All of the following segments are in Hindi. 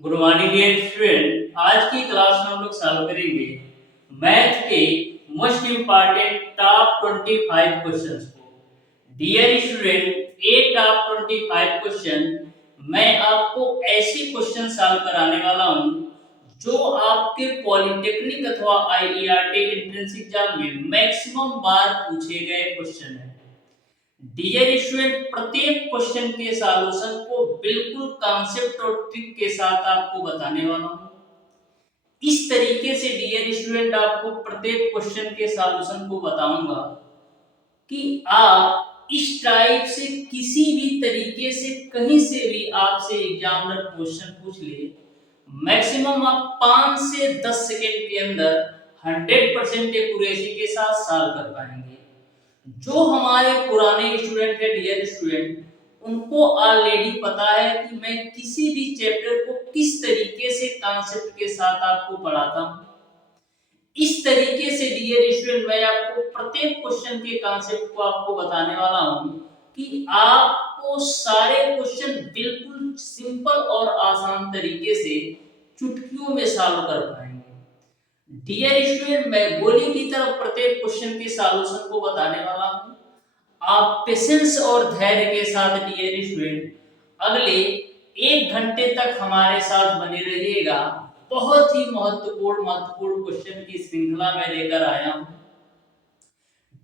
Good morning dear student. आज की क्लास में हम लोग सॉल्व करेंगे मैथ के मोस्ट इम्पॉर्टेंट टॉप 25 क्वेश्चंस को। डियर स्टूडेंट, ये टॉप 25 क्वेश्चन मैं आपको ऐसे क्वेश्चन सॉल्व कराने वाला हूँ जो आपके पॉलिटेक्निक अथवा आईईआरटी एंट्रेंस एग्जाम में मैक्सिमम बार पूछे गए क्वेश्चन है। डियर स्टूडेंट, प्रत्येक क्वेश्चन के सॉल्यूशन को बिल्कुल कॉन्सेप्ट और ट्रिक के साथ आपको बताने वाला हूँ। इस तरीके से डियर स्टूडेंट आपको प्रत्येक क्वेश्चन के सॉल्यूशन को बताऊंगा कि आप इस टाइप से किसी भी तरीके से कहीं से भी आपसे एग्जामिनर क्वेश्चन पूछ ले, मैक्सिमम आप 5 से 10 सेकंड के अंदर 100% एक्यूरेसी के साथ सॉल्व कर पाएंगे। जो हमारे पुराने स्टूडेंट है डियर स्टूडेंट, उनको ऑलरेडी पता है कि मैं किसी भी चैप्टर को किस तरीके से कॉन्सेप्ट के साथ आपको पढ़ाता हूँ। इस तरीके से डियर स्टूडेंट मैं आपको प्रत्येक क्वेश्चन के कॉन्सेप्ट को आपको बताने वाला हूँ कि आपको सारे क्वेश्चन बिल्कुल सिंपल और आसान तरीके से चुटकियों में सॉल्व कर पाएंगे। डियर स्टूडेंट, मैं गोली की तरफ प्रत्येक क्वेश्चन के सॉल्यूशन को बताने वाला हूँ। आप पेशेंस और धैर्य के साथ डियर स्टूडेंट अगले 1 घंटे तक हमारे साथ बने रहिएगा। बहुत ही महत्वपूर्ण क्वेश्चन की श्रृंखला में लेकर आया हूं।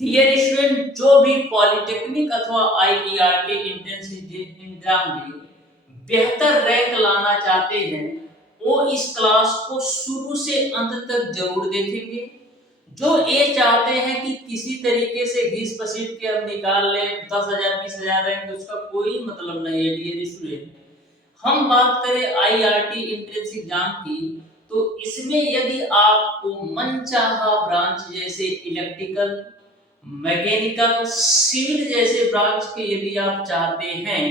डियर स्टूडेंट, जो भी पॉलिटेक्निक अथवा आईईआरटी एंट्रेंस एग्जाम में बेहतर रैंक लाना चाहते हैं, वो इस क्लास को शुरू से अंत तक जरूर देखेंगे। जो ये चाहते हैं कि किसी तरीके से घिस पसीट के हम निकाल लें 10,000 20,000 रैंक, उसका कोई मतलब नहीं है डियर स्टूडेंट। हम बात करें आईआरटी एंट्रेंस एग्जाम की, तो इसमें यदि आपको मनचाहा ब्रांच जैसे इलेक्ट्रिकल, मैकेनिकल, सिविल जैसे ब्रांच के यदि आप चाहते हैं,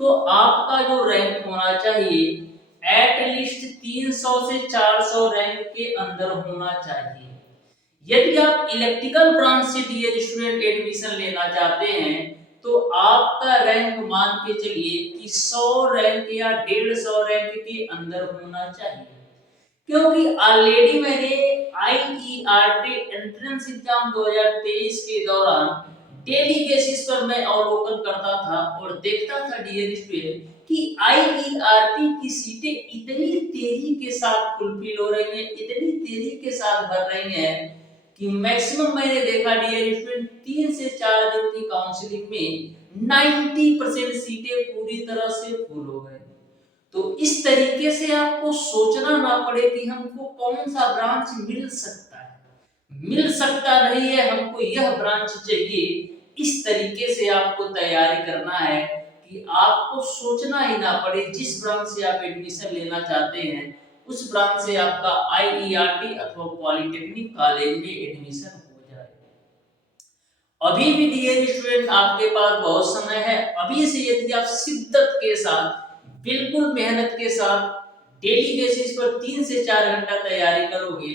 तो आपका जो रैंक होना चाहिए एटलीस्ट 300 से 400 रैंक के अंदर होना चाहिए। यदि आप इलेक्ट्रिकल ब्रांच से डियर स्टूडेंट एडमिशन लेना चाहते हैं, तो आपका रैंक मान के चलिए कि 100 रैंक या 150 रैंक के अंदर होना चाहिए। क्योंकि ऑलरेडी मैंने आईईआरटी एंट्रेंस एग्जाम 2023 के दौरान डेली बेसिस पर मैं अवलोकन करता था और देखता था डियर स्टूडेंट कि आईईआरटी की सीटें इतनी तेजी के साथ फुलफिल हो रही हैं, इतनी तेजी के साथ भर रही हैं कि मैक्सिमम मैंने देखा डियर स्टूडेंट 3 से 4 दिन की काउंसलिंग में 90% सीटें पूरी तरह से फुल हो गए। तो इस तरीके से आपको सोचना ना पड़े कि हमको कौन सा ब्रांच मिल सकता है, मिल सकता नहीं है, हमको यह ब्रांच चाहिए। इस तरीके से आपको तैयारी करना है कि आपको सोचना ही ना पड़े। जिस ब्रांच से आप एडमिशन लेना चाहते हैं, उस ब्रांच से आपका आईईआरटी अथवा पॉलिटेक्निक कॉलेज में एडमिशन हो जाए। अभी भी डियर स्टूडेंट आपके पास बहुत समय है। अभी से यदि आप शिद्दत के साथ, बिल्कुल मेहनत के साथ डेली बेसिस पर 3 से 4 घंटा तैयारी करोगे,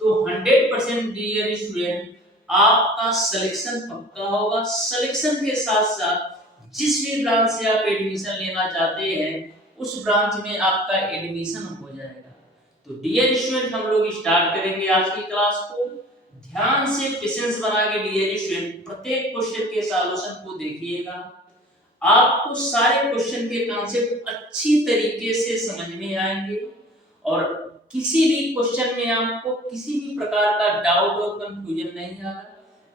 तो 100% डियर स्टूडेंट आपका सिलेक्शन पक्का होगा। सिलेक्शन के साथ साथ जिस भी ब्रांच से आप एडमिशन लेना चाहते हैं, उस ब्रांच में आपका एडमिशन हो जाएगा। तो डियर स्टूडेंट, हम लोग स्टार्ट करेंगे आज की क्लास को। ध्यान से पेशेंस बना के डियर स्टूडेंट प्रत्येक क्वेश्चन के सॉल्यूशन को देखिएगा। आपको सारे क्वेश्चन के कॉन्सेप्ट अच्छी तरीके से समझ में आएंगे और किसी भी क्वेश्चन में आपको किसी भी प्रकार का डाउट और कंफ्यूजन नहीं आएगा।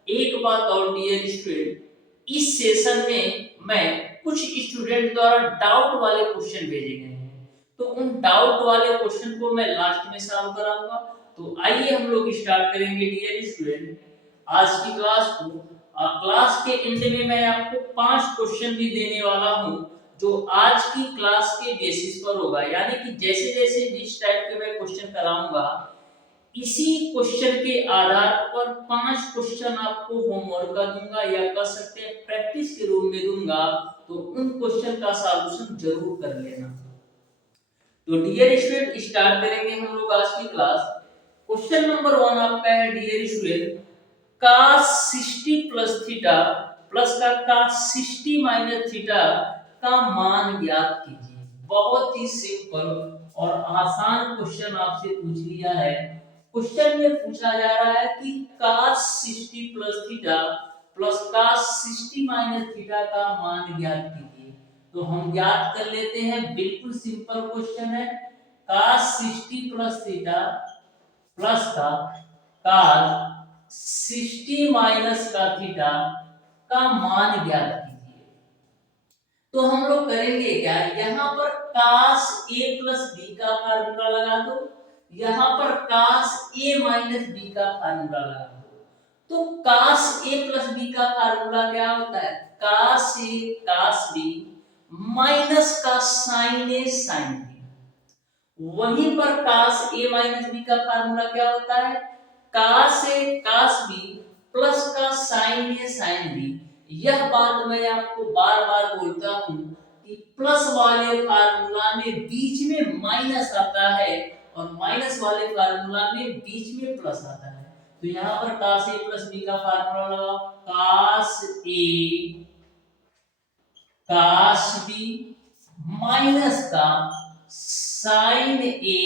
एक बात और डियर स्टूडेंट, इस सेशन में मैं कुछ स्टूडेंट द्वारा डाउट वाले क्वेश्चन भेजे गए हैं, तो उन डाउट वाले क्वेश्चन को मैं लास्ट में सॉल्व कराऊंगा। तो आइए हम लोग स्टार्ट करेंगे डियर स्टूडेंट आज की क्लास को। क्लास के एंड में मैं आपको 5 क्वेश्चन भी देने वाला हूं, जो आज की क्लास के बेसिस पर होगा। यानी कि जैसे जैसे जिस टाइप के मैं क्वेश्चन कराऊंगा, इसी क्वेश्चन के आधार पर 5 क्वेश्चन आपको होमवर्क का दूंगा, या कह सकते हैं प्रैक्टिस के रूप में दूंगा। तो उन क्वेश्चन का सॉल्यूशन जरूर कर लेना। तो डियर स्टूडेंट स्टार्ट करेंगे हम लोग आज की क्लास। क्वेश्चन नंबर 1 आपका है dear student, cos 60 plus theta plus का cos 60 माइनस थीटा का मान ज्ञात कीजिए। बहुत ही सिंपल और आसान क्वेश्चन आपसे पूछ लिया है। क्वेश्चन में पूछा जा रहा है कि cos 60 plus theta plus cos 60 minus theta का मान ज्ञात कीजिए। तो हम ज्ञात कर लेते हैं, बिल्कुल सिंपल क्वेश्चन है। cos 60 प्लस थीटा प्लस का cos 60 माइनस का थीटा का मान ज्ञात कीजिए। तो हम लोग करेंगे क्या, यहाँ पर cos a प्लस b का फार्मूला लगा दो, यहाँ पर cos a माइनस b का फार्मूला लगा दो। तो cos a प्लस b का फार्मूला क्या होता है, cos a cos b minus का sin a sin b। वहीं पर cos a माइनस b का फार्मूला क्या होता है, cos a cos b plus का sin a sin b। यह बात मैं आपको बार बार बोलता हूं कि प्लस वाले फार्मूला में बीच में माइनस आता है और माइनस वाले फार्मूला में बीच में प्लस आता है। तो यहाँ पर cos a प्लस b का फार्मूला लगाओ, cos a cos b minus का sin a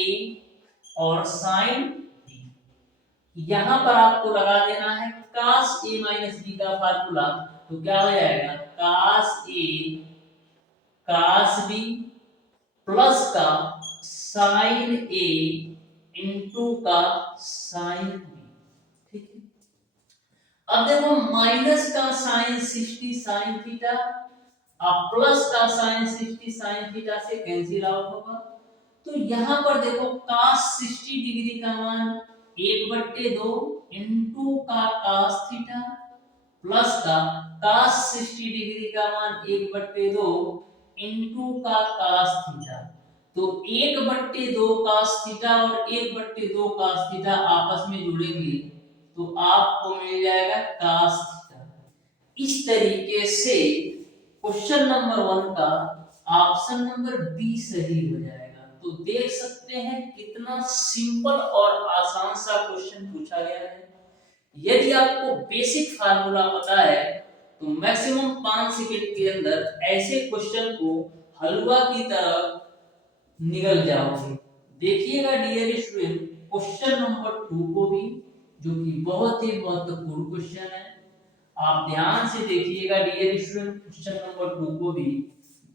और sin b। यहां पर आपको लगा देना है cos a माइनस b का फार्मूला। तो क्या हो जाएगा, cos a cos b plus का sin a इंटू का sin b। ठीक है, अब देखो माइनस का sin 60 sin थीटा अब प्लस का sin 60 sin थीटा से कैंसिल आउट होगा। तो यहां पर देखो cos 60 डिग्री का मान 1/2 इंटू का cos थीटा प्लस का cos 60 डिग्री का मान 1/2 इंटू का cos थीटा। तो 1/2 cos थीटा और 1/2 cos थीटा आपस में जुड़ेंगे तो आपको मिल जाएगा cos थीटा। इस तरीके से क्वेश्चन नंबर 1 का ऑप्शन नंबर बी सही हो जाएगा। तो देख सकते हैं कितना सिंपल और आसान सा क्वेश्चन पूछा गया है। यदि आपको बेसिक फार्मूला पता है तो मैक्सिमम 5 सेकंड के अंदर ऐसे क्वेश्चन को हलवा की तरह निगल जाओगे। देखिएगा डियर स्टूडेंट क्वेश्चन नंबर 2 को भी, जो कि बहुत ही महत्वपूर्ण क्वेश्चन है। आप ध्यान से देखिएगा डियर स्टूडेंट क्वेश्चन नंबर 2 को भी,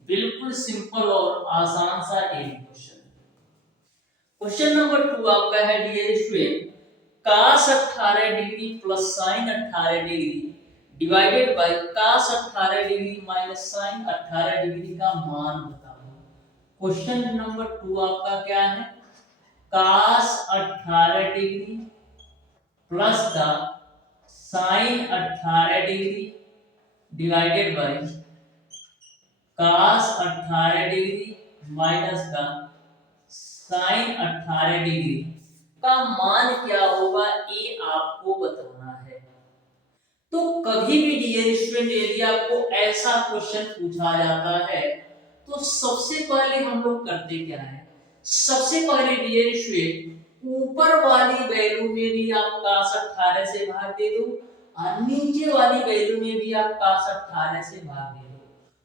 बिल्कुल सिंपल और आसान सा एक क्वेश्चन। क्वेश्चन नंबर 2 आपका है dear student, cos 18 degree plus sin 18 degree divided by cos 18 degree minus sin 18 degree का मान बताओ। क्वेश्चन नंबर 2 आपका क्या है, cos 18 डिग्री प्लस का sin 18 degree divided by cos 18 degree minus का sin 18 डिग्री का मान क्या होगा, ये आपको बताना है। तो कभी भी डियर स्टूडेंट यदि आपको ऐसा क्वेश्चन पूछा जाता है तो सबसे पहले हम लोग करते क्या है, सबसे पहले डियर स्टूडेंट ऊपर वाली वैल्यू में भी आप cos 18 से भाग दे दो और नीचे वाली वैल्यू में भी आप cos 18 से भाग दे दो।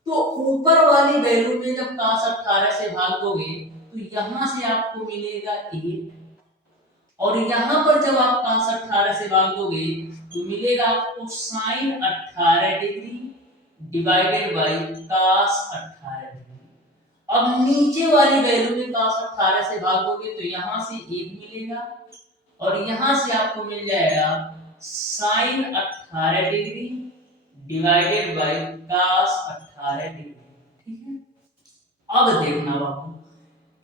तो ऊपर वाली वैल्यू में जब cos 18 से भाग दोगे तो यहां से आपको मिलेगा 8 और यहां पर जब आप cos 18 से भाग दोगे तो मिलेगा आपको sin 18 degree divided by cos 18 degree. अब नीचे वाली वैल्यू में cos 18 से भाग दोगे तो यहां से 1 मिलेगा और यहां से आपको मिल जाएगा sin 18 degree divided by cos 18 degree. ठीक है, अब देखना बाबू,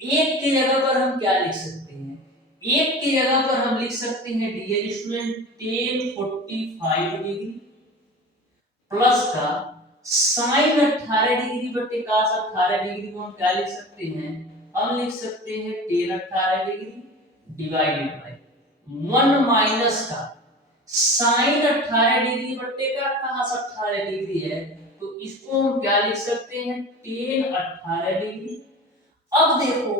एक की जगह पर हम क्या लिख सकते हैं, एक की जगह पर हम लिख सकते हैं dear student tan 45 degree plus का sin 18 डिग्री बटे cos 18 डिग्री को हम क्या लिख सकते हैं, हम लिख सकते हैं tan 18 degree divided by 1 minus का sin 18 डिग्री बटे का cos 18 डिग्री है तो इसको हम क्या लिख सकते हैं, tan 18 डिग्री। अब देखो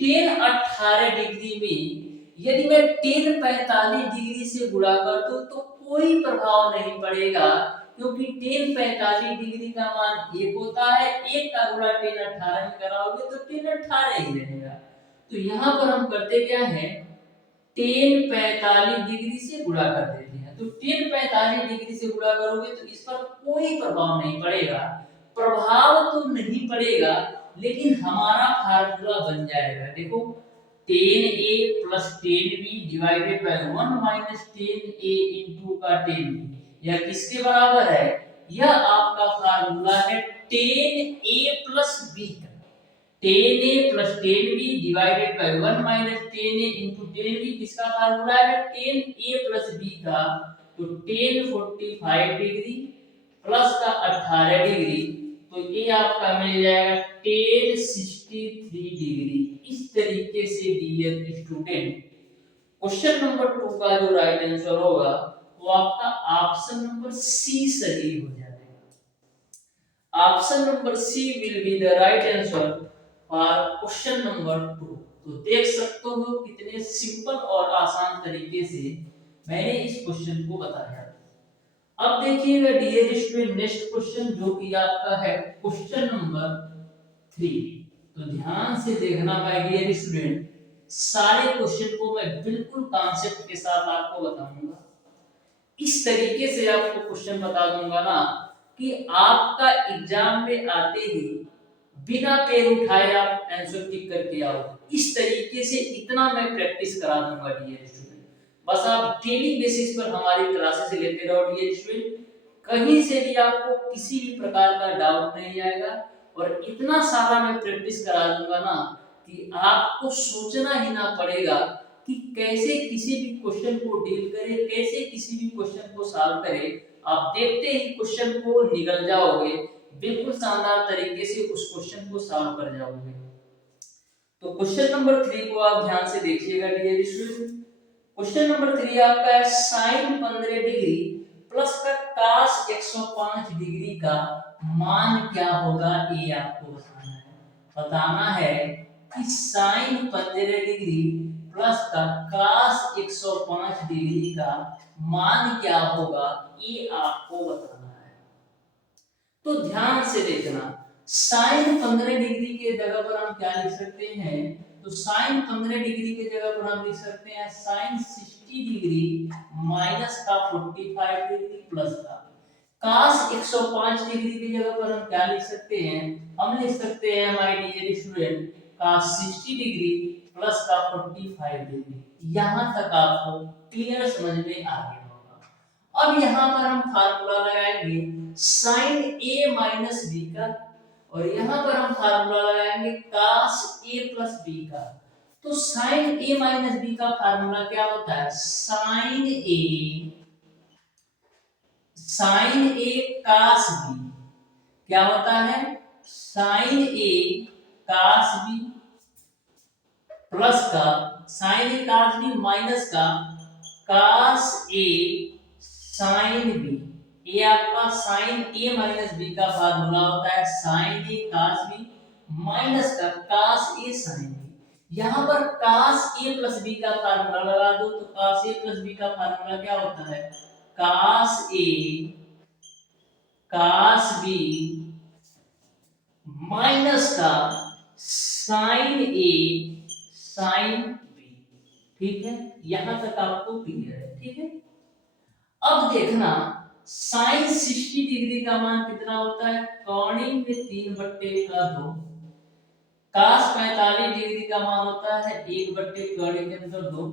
tan 18 डिग्री में यदि मैं tan 45 डिग्री से गुणा कर दूं तो कोई प्रभाव नहीं पड़ेगा क्योंकि टेन 45 डिग्री का मान 1 होता है, 1 का गुणा टेन 18 में कराओगे तो टेन 18 ही रहेगा। तो यहाँ पर हम करते क्या है, टेन 45 डिग्री से गुणा कर देते हैं। तो टेन 45 डिग्री से गुणा करोगे तो इस पर कोई प्रभाव नहीं पड़ेगा, प्रभाव तो नहीं पड़ेगा, लेकिन हमारा फार्मूला बन जाएगा। देखो, tan A plus tan B divided by 1 minus tan A into का टेन बी, यह किसके बराबर है? यह आपका फार्मूला है टेन ए प्लस बी का। Tan A plus tan B divided by 1 minus tan A into tan B, किसका फार्मूला है? टेन ए प्लस बी का। तो टेन 45 डिग्री प्लस का 18 डिग्री, तो ये आपका मिल जाएगा टेन 63 डिग्री। इस तरीके से डियर स्टूडेंट, क्वेश्चन नंबर 2 का जो राइट आंसर होगा वो आपका ऑप्शन नंबर सी सही हो जाएगा। Option number C will be the right answer for question number 2। तो देख सकते हो कितने सिंपल और आसान तरीके से मैंने इस क्वेश्चन को बताया। अब देखिएगा डियर स्टूडेंट, नेक्स्ट क्वेश्चन जो कि आपका है क्वेश्चन नंबर 3। तो ध्यान से देखना माय डियर स्टूडेंट, सारे क्वेश्चन को मैं बिल्कुल कॉन्सेप्ट के साथ आपको बताऊंगा। इस तरीके से आपको क्वेश्चन बता दूंगा ना कि आपका एग्जाम में आते ही बिना पेन उठाए आप आंसर टिक करके आओ। इस तरीके से इतना मैं प्रैक्टिस करा दूंगा डियर स्टूडेंट। बस आप डेली बेसिस पर हमारी क्लासेस लेते रहो डियर स्टूडेंट, कहीं से भी आपको किसी भी प्रकार का डाउट नहीं आएगा। और इतना सारा मैं प्रैक्टिस करा दूंगा ना कि आपको सोचना ही ना पड़ेगा कि कैसे किसी भी क्वेश्चन को डील करें, कैसे किसी भी क्वेश्चन को सॉल्व करें। आप देखते ही क्वेश्चन को निकल जाओगे, बिल्कुल शानदार तरीके से उस क्वेश्चन को सॉल्व कर जाओगे। तो क्वेश्चन नंबर 3 को आप ध्यान से देखिएगा डियर स्टूडेंट। क्वेश्चन नंबर 3 आपका है sin 15 डिग्री प्लस का cos 105 डिग्री का मान क्या होगा, ये आपको बताना है। बताना है कि sin 15 डिग्री प्लस का cos 105 डिग्री का मान क्या होगा, ये आपको बताना है। तो ध्यान से देखना, sin 15 डिग्री के जगह पर हम क्या लिख सकते हैं? तो sin 15 डिग्री के जगह पर हम लिख सकते हैं sin 60 डिग्री माइनस का 45 डिग्री प्लस का cos 105 डिग्री की जगह पर हम क्या लिख सकते हैं? हम लिख सकते हैं my dear student cos 60 degree plus का 45 डिग्री। यहां तक आपको क्लियर समझ में आ गया होगा। अब यहां पर हम फार्मूला लगाएंगे sin a माइनस b का, और यहां पर हम फार्मूला लगाएंगे cos a प्लस b का। तो sin a माइनस b का फार्मूला क्या होता है? sin a cos b क्या होता है? sin a cos b plus का sin a cos b minus का cos a sin b। ये आपका sin a माइनस b का फार्मूला होता है sin a cos b minus का cos a sin b। यहाँ पर cos a प्लस b का फार्मूला लगा दो, तो cos a प्लस b का फार्मूला क्या होता है? cos a cos b minus का sin a sin b। ठीक है, यहां तक आपको क्लियर है? ठीक है। अब देखना sin 60 डिग्री का मान कितना होता है? कॉर्निंग में 3/2। cos 45 डिग्री का मान होता है 1/2 के अंदर 2।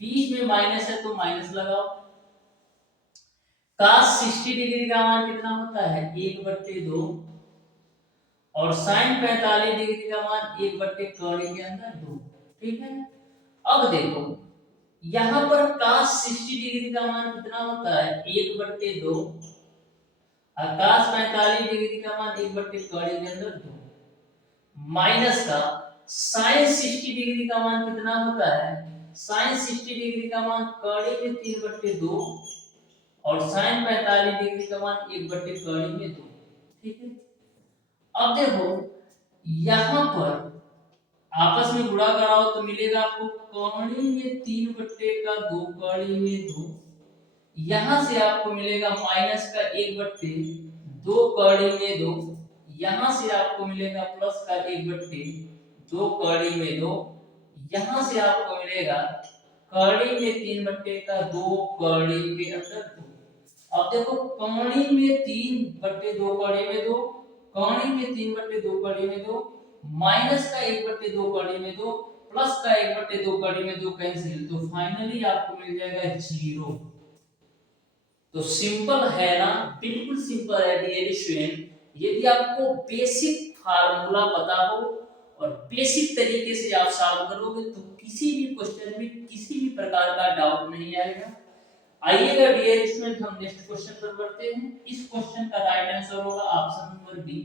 बीच में माइनस है तो माइनस लगाओ। cos 60 डिग्री का मान कितना होता है? 1/2। और sin 45 डिग्री का मान 1/2 के अंदर 2। ठीक है। अब देखो यहाँ पर cos 60 डिग्री का मान कितना होता है? 1/2। और cos 45 डिग्री का मान 1/2 के अंदर 2 माइनस का sin 60 डिग्री का मान कितना होता है? sin 60 डिग्री का मान कड़ी में 3/2 और sin 45 डिग्री का मान 1/2 में 2। ठीक है। अब देखो यहाँ पर आपस में गुणा कराओ तो मिलेगा आपको कड़ी में 3/2 कड़ी में 2 यहां से आपको मिलेगा माइनस का 1/2 कड़ी में 2, यहां से आपको मिलेगा प्लस का 1/2 कड़ी में 2, यहां से आपको मिलेगा कड़ी में 3/2 कड़ी के अंदर 2। अब देखो कड़ी में 3/2 कड़ी में 2, कड़ी में 3/2 कड़ी में 2, माइनस का 1/2 कड़ी में 2, प्लस का 1/2 कड़ी में 2 कैंसिल, तो फाइनली आपको मिल जाएगा 0। तो सिंपल है ना, बिल्कुल सिंपल है डियर स्टूडेंट। यदि आपको बेसिक फार्मूला पता हो और बेसिक तरीके से आप सॉल्व करोगे तो किसी भी क्वेश्चन में किसी भी प्रकार का डाउट नहीं आएगा। आइएगा डियर स्टूडेंट, हम नेक्स्ट क्वेश्चन पर बढ़ते हैं। इस क्वेश्चन का राइट आंसर होगा ऑप्शन नंबर बी।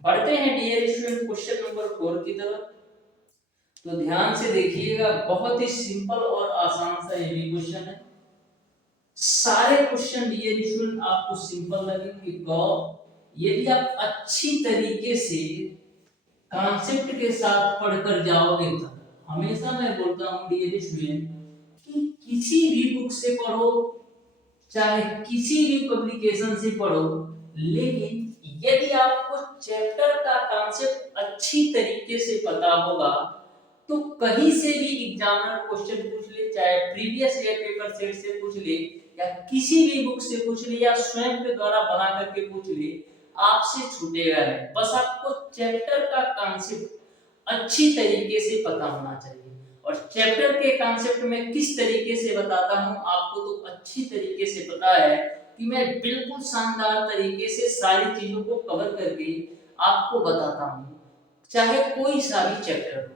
बढ़ते हैं डियर स्टूडेंट क्वेश्चन नंबर 4 की तरफ। तो ध्यान से देखिएगा, बहुत ही सिंपल और आसान सा ये भी क्वेश्चन है। सारे क्वेश्चन डियर स्टूडेंट आपको सिंपल लगेंगे यदि आप अच्छी तरीके से कॉन्सेप्ट के साथ पढ़कर जाओगे। तो हमेशा मैं बोलता हूँ डियर स्टूडेंट कि किसी भी बुक से पढ़ो, चाहे किसी भी पब्लिकेशन से पढ़ो, लेकिन यदि आपको चैप्टर का कॉन्सेप्ट अच्छी तरीके से पता होगा तो कहीं से भी एग्जामिनर क्वेश्चन पूछ ले, चाहे प्रीवियस ईयर पेपर सेट से पूछ ले या किसी भी बुक से पूछ ले या स्वयं के द्वारा बना करके पूछ ले, आपसे छूटेगा नहीं। बस आपको चैप्टर का कॉन्सेप्ट अच्छी तरीके से पता होना चाहिए। और चैप्टर के कॉन्सेप्ट में किस तरीके से बताता हूं आपको तो अच्छी तरीके से पता है कि मैं बिल्कुल शानदार तरीके से सारी चीजों को कवर करके आपको बताता हूं, चाहे कोई सा भी चैप्टर हो।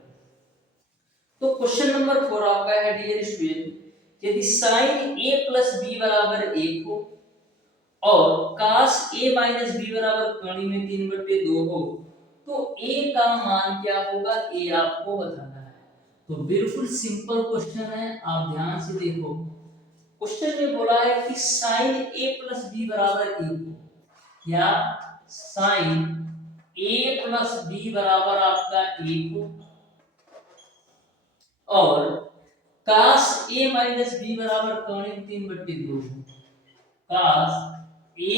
तो क्वेश्चन नंबर 4 आपका है डियर स्टूडेंट, यदि sin a + b = 1 हो और cos a - b = कड़ी में 3/2 हो तो a का मान क्या होगा, a आपको बताना है। तो बिल्कुल सिंपल क्वेश्चन है, आप ध्यान से देखो। क्वेश्चन में बोला है कि sin a + b = 1 हो या sin a + b बराबर आपका 1 हो और cos a - b बराबर कड़ी में 3/2 हो। cos a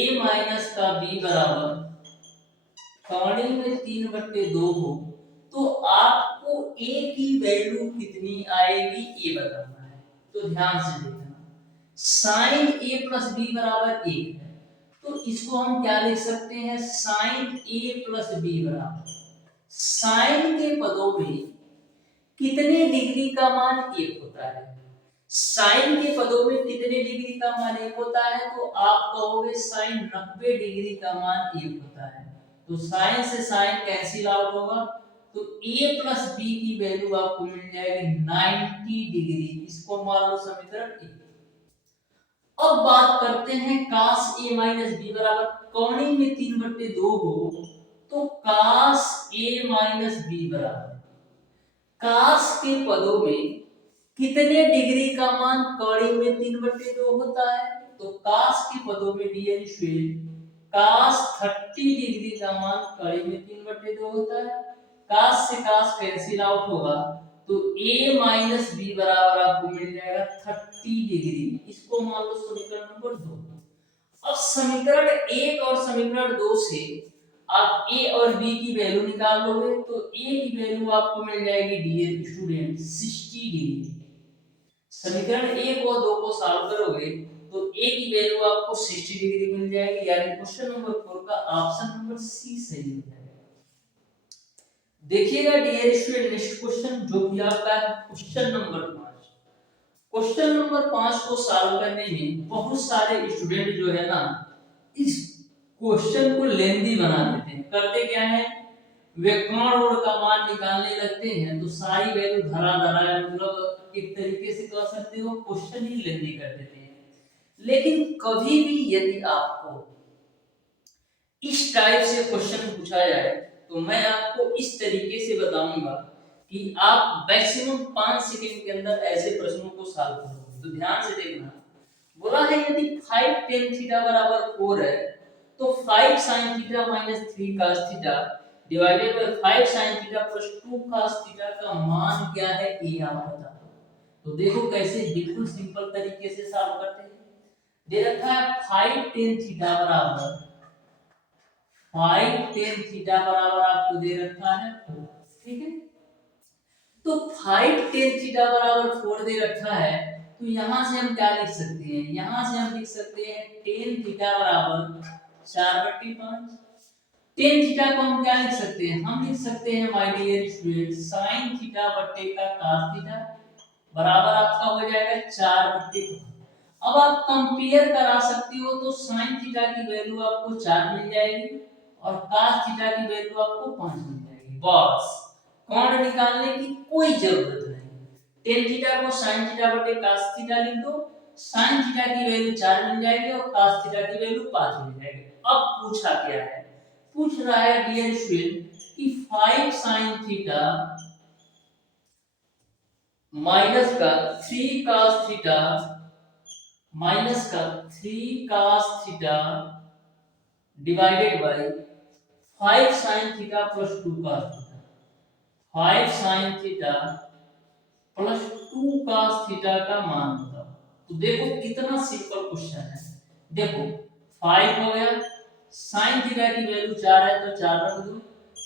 - का b बराबर कड़ी में 3/2 हो तो आपको a की वैल्यू कितनी आएगी ये बताना है। तो ध्यान से देखना, sin a + b बराबर 1 है तो इसको हम क्या लिख सकते हैं, sin a + b बराबर sin के पदों में कितने डिग्री का मान 1 होता है। साइन के पदों में कितने डिग्री का मान 1 होता है, तो आप कहोगे साइन 90 डिग्री का मान 1 होता है। तो साइन से साइन कैंसिल आउट होगा तो a + b की वैल्यू आपको मिल जाएगी 90 डिग्री। इसको मान लो समीकरण 1। अब बात करते हैं cos a - b बराबर कौणी में 3/2 हो तो cos a - b बराबर cos के पदों में कितने डिग्री का मान कड़ी में 3/2 होता है, तो cos के पदों में डियर स्टूडेंट cos 30 डिग्री का मान कड़ी में 3/2 होता है। cos से cos कैंसिल आउट होगा तो a - b बराबर आपको मिल जाएगा 30 डिग्री। इसको मान लो समीकरण नंबर 2। अब समीकरण 1 और समीकरण 2 से आप a और b की वैल्यू निकाल लोगे तो a की वैल्यू आपको मिल जाएगी डियर स्टूडेंट 60 डिग्री। समीकरण 1 और 2 को सॉल्व करोगे तो a की वैल्यू आपको 60 डिग्री मिल जाएगी, यानी क्वेश्चन नंबर 4 का ऑप्शन नंबर सी सही हो जाएगा। देखिएगा डियर स्टूडेंट नेक्स्ट क्वेश्चन जो कि आपका है क्वेश्चन नंबर 5। क्वेश्चन नंबर 5 को सॉल्व करने में बहुत सारे स्टूडेंट जो है ना इस क्वेश्चन को लेंदी बना देते हैं। करते क्या है, वे कण और का मान निकालने लगते हैं तो सारी वैल्यू धरा धरा मतलब एक तरीके से कह सकते हो क्वेश्चन ही लेंदी कर देते हैं। लेकिन कभी भी यदि आपको इस टाइप से क्वेश्चन पूछा जाए तो मैं आपको इस तरीके से बताऊंगा कि आप मैक्सिमम 5 सेकंड के अंदर ऐसे प्रश्नों को सॉल्व करोगे। तो ध्यान से देखना, बोला है यदि 5 tan थीटा बराबर 4 है तो 5 sin theta - 3 cos theta divided by 5 sin theta plus 2 cos theta का मान क्या है ये आप बताओ। तो देखो कैसे बिल्कुल सिंपल तरीके से सॉल्व करते हैं। दे रखा है 5 tan थीटा बराबर 5 tan थीटा बराबर आपको दे रखा है 4, ठीक है। तो 5 tan थीटा बराबर 4 दे रखा है, तो यहां से हम क्या लिख सकते हैं, यहां से हम लिख सकते हैं tan थीटा बराबर 4/5। tan थीटा को हम क्या लिख सकते हैं, हम लिख सकते हैं my dear student sin theta बट्टे का cos थीटा बराबर आपका हो जाएगा 4/5। अब आप कंपेयर करा सकते हो, तो sin थीटा की वैल्यू आपको 4 मिल जाएगी और cos थीटा की वैल्यू आपको 5 मिल जाएगी। बस कोण निकालने की कोई जरूरत नहीं। tan थीटा को sin थीटा बटे cos थीटा लिख दो, sin थीटा की वैल्यू 4 मिल जाएगी और cos थीटा की वैल्यू 5 मिल जाएगी। अब पूछा क्या है, पूछ रहा है डियर स्टूडेंट कि 5 sin थीटा माइनस का 3 cos थीटा माइनस का 3 cos theta divided by 5 sin theta plus 2 cos theta. 5 sin theta plus 2 cos theta का मान बताओ। तो देखो कितना सिंपल क्वेश्चन है। देखो 5 हो गया, sin थीटा की वैल्यू 4 है तो 4 रख दो,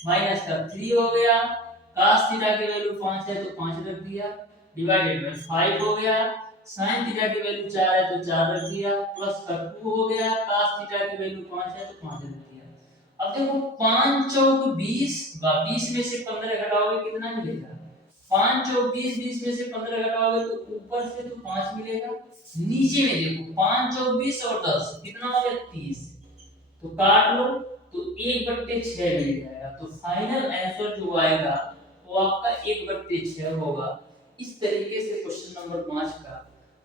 माइनस का 3 हो गया, cos थीटा की वैल्यू 5 है तो 5 रख दिया, डिवाइडेड बाय 5 हो गया, sin थीटा की वैल्यू 4 है तो 4 रख दिया, प्लस का 2 हो गया, cos थीटा की वैल्यू 5 है तो 5 रख दिया। अब देखो 5 चौक 20, 20 में से 15 घटाओगे कितना मिलेगा, 5 चौक 20, 20 में से 15 घटाओगे तो ऊपर से तो 5 मिलेगा, नीचे में देखो 5 चौक 20 और 10 कितना हो गया 30, तो काट लो तो 1/6 मिल जाएगा। तो फाइनल आंसर जो आएगा वो आपका 1/6 होगा। इस तरीके से क्वेश्चन नंबर 5 का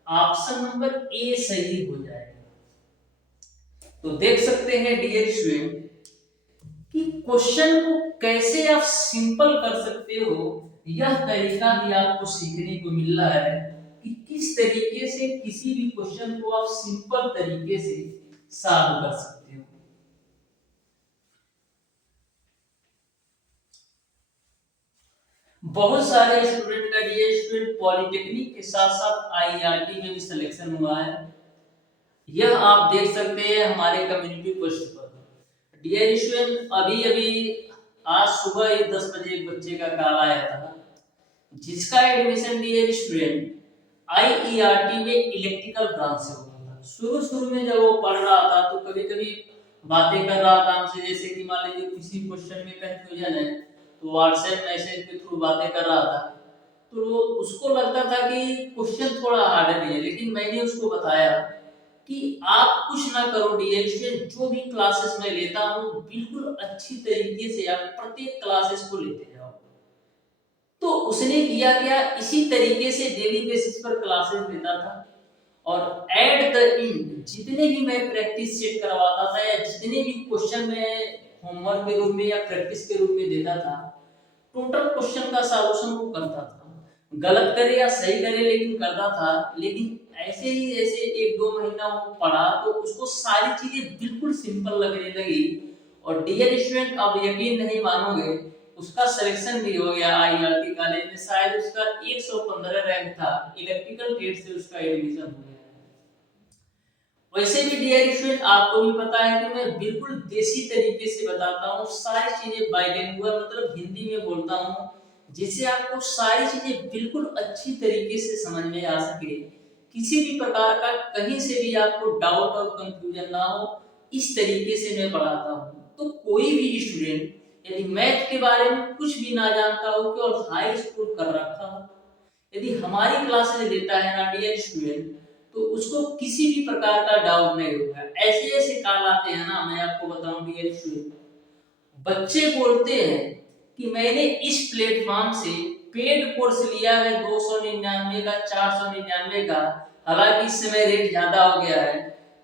ऑप्शन नंबर ए सही हो जाएगा। तो देख सकते हैं डियर स्टूडेंट कि क्वेश्चन को कैसे आप सिंपल कर सकते हो, यह तरीका भी आपको सीखने को मिल रहा है कि किस तरीके से किसी भी क्वेश्चन को आप सिंपल तरीके से सॉल्व कर सकते हो। बहुत सारे स्टूडेंट का ये स्टूडेंट पॉलिटेक्निक के साथ साथ आईआरटी में भी सिलेक्शन हुआ है। यह आप देख सकते हैं हमारे कम्युनिटी पोस्ट पर। डियर स्टूडेंट अभी अभी आज सुबह ही 10 बजे एक बच्चे का कॉल आया था जिसका एडमिशन डियर स्टूडेंट आईईआरटी में इलेक्ट्रिकल ब्रांच से हुआ था। शुरू शुरू में जब वो पढ़ रहा था तो कभी कभी बातें कर रहा था हमसे, जैसे कि मान लीजिए किसी क्वेश्चन में कंफ्यूजन है तो व्हाट्सएप मैसेज के थ्रू बातें कर रहा था, तो उसको लगता था कि क्वेश्चन थोड़ा हार्ड है, लेकिन मैंने उसको बताया कि आप कुछ ना करो डियर स्टूडेंट, जो भी क्लासेस मैं लेता हूँ बिल्कुल अच्छी तरीके से आप प्रत्येक क्लासेस को लेते जाओ। तो उसने किया क्या, इसी तरीके से डेली बेसिस पर क्लासेस लेता था और एट द एंड जितने भी मैं प्रैक्टिस सेट करवाता था या जितने भी क्वेश्चन मैं होमवर्क के रूप में या प्रैक्टिस के रूप में देता था, टोटल क्वेश्चन का सॉल्यूशन वो करता था। गलत करे या सही करे लेकिन करता था। लेकिन ऐसे ही जैसे 1-2 महीना वो पढ़ा तो उसको सारी चीजें बिल्कुल सिंपल लगने लगी और डियर स्टूडेंट अब यकीन नहीं मानोगे, उसका सिलेक्शन भी हो गया आईआईटी कॉलेज में। शायद उसका 115 रैंक था, इलेक्ट्रिकल ट्रेड से उसका एडमिशन हो गया। वैसे भी डियर स्टूडेंट आपको भी पता है कि मैं बिल्कुल देसी तरीके से बताता हूँ, सारी चीजें बाइलिंगुअल मतलब हिंदी में बोलता हूँ, जिससे आपको सारी चीजें बिल्कुल अच्छी तरीके से समझ में आ सके, किसी भी प्रकार का कहीं से भी आपको डाउट और कंफ्यूजन ना हो, इस तरीके से मैं पढ़ाता हूँ। तो कोई भी स्टूडेंट यदि मैथ के बारे में कुछ भी ना जानता हो कि और हाई स्कूल कर रखा हो, यदि हमारी क्लासेस लेता है ना डियर स्टूडेंट, तो उसको किसी भी प्रकार का डाउट नहीं होगा। ऐसे ऐसे कॉल आते हैं ना, मैं आपको बताऊं डियर स्टूडेंट, बच्चे बोलते हैं कि मैंने इस प्लेटफॉर्म से पेड कोर्स लिया है 299 का, 499 का, हालांकि इस समय रेट ज्यादा हो गया है,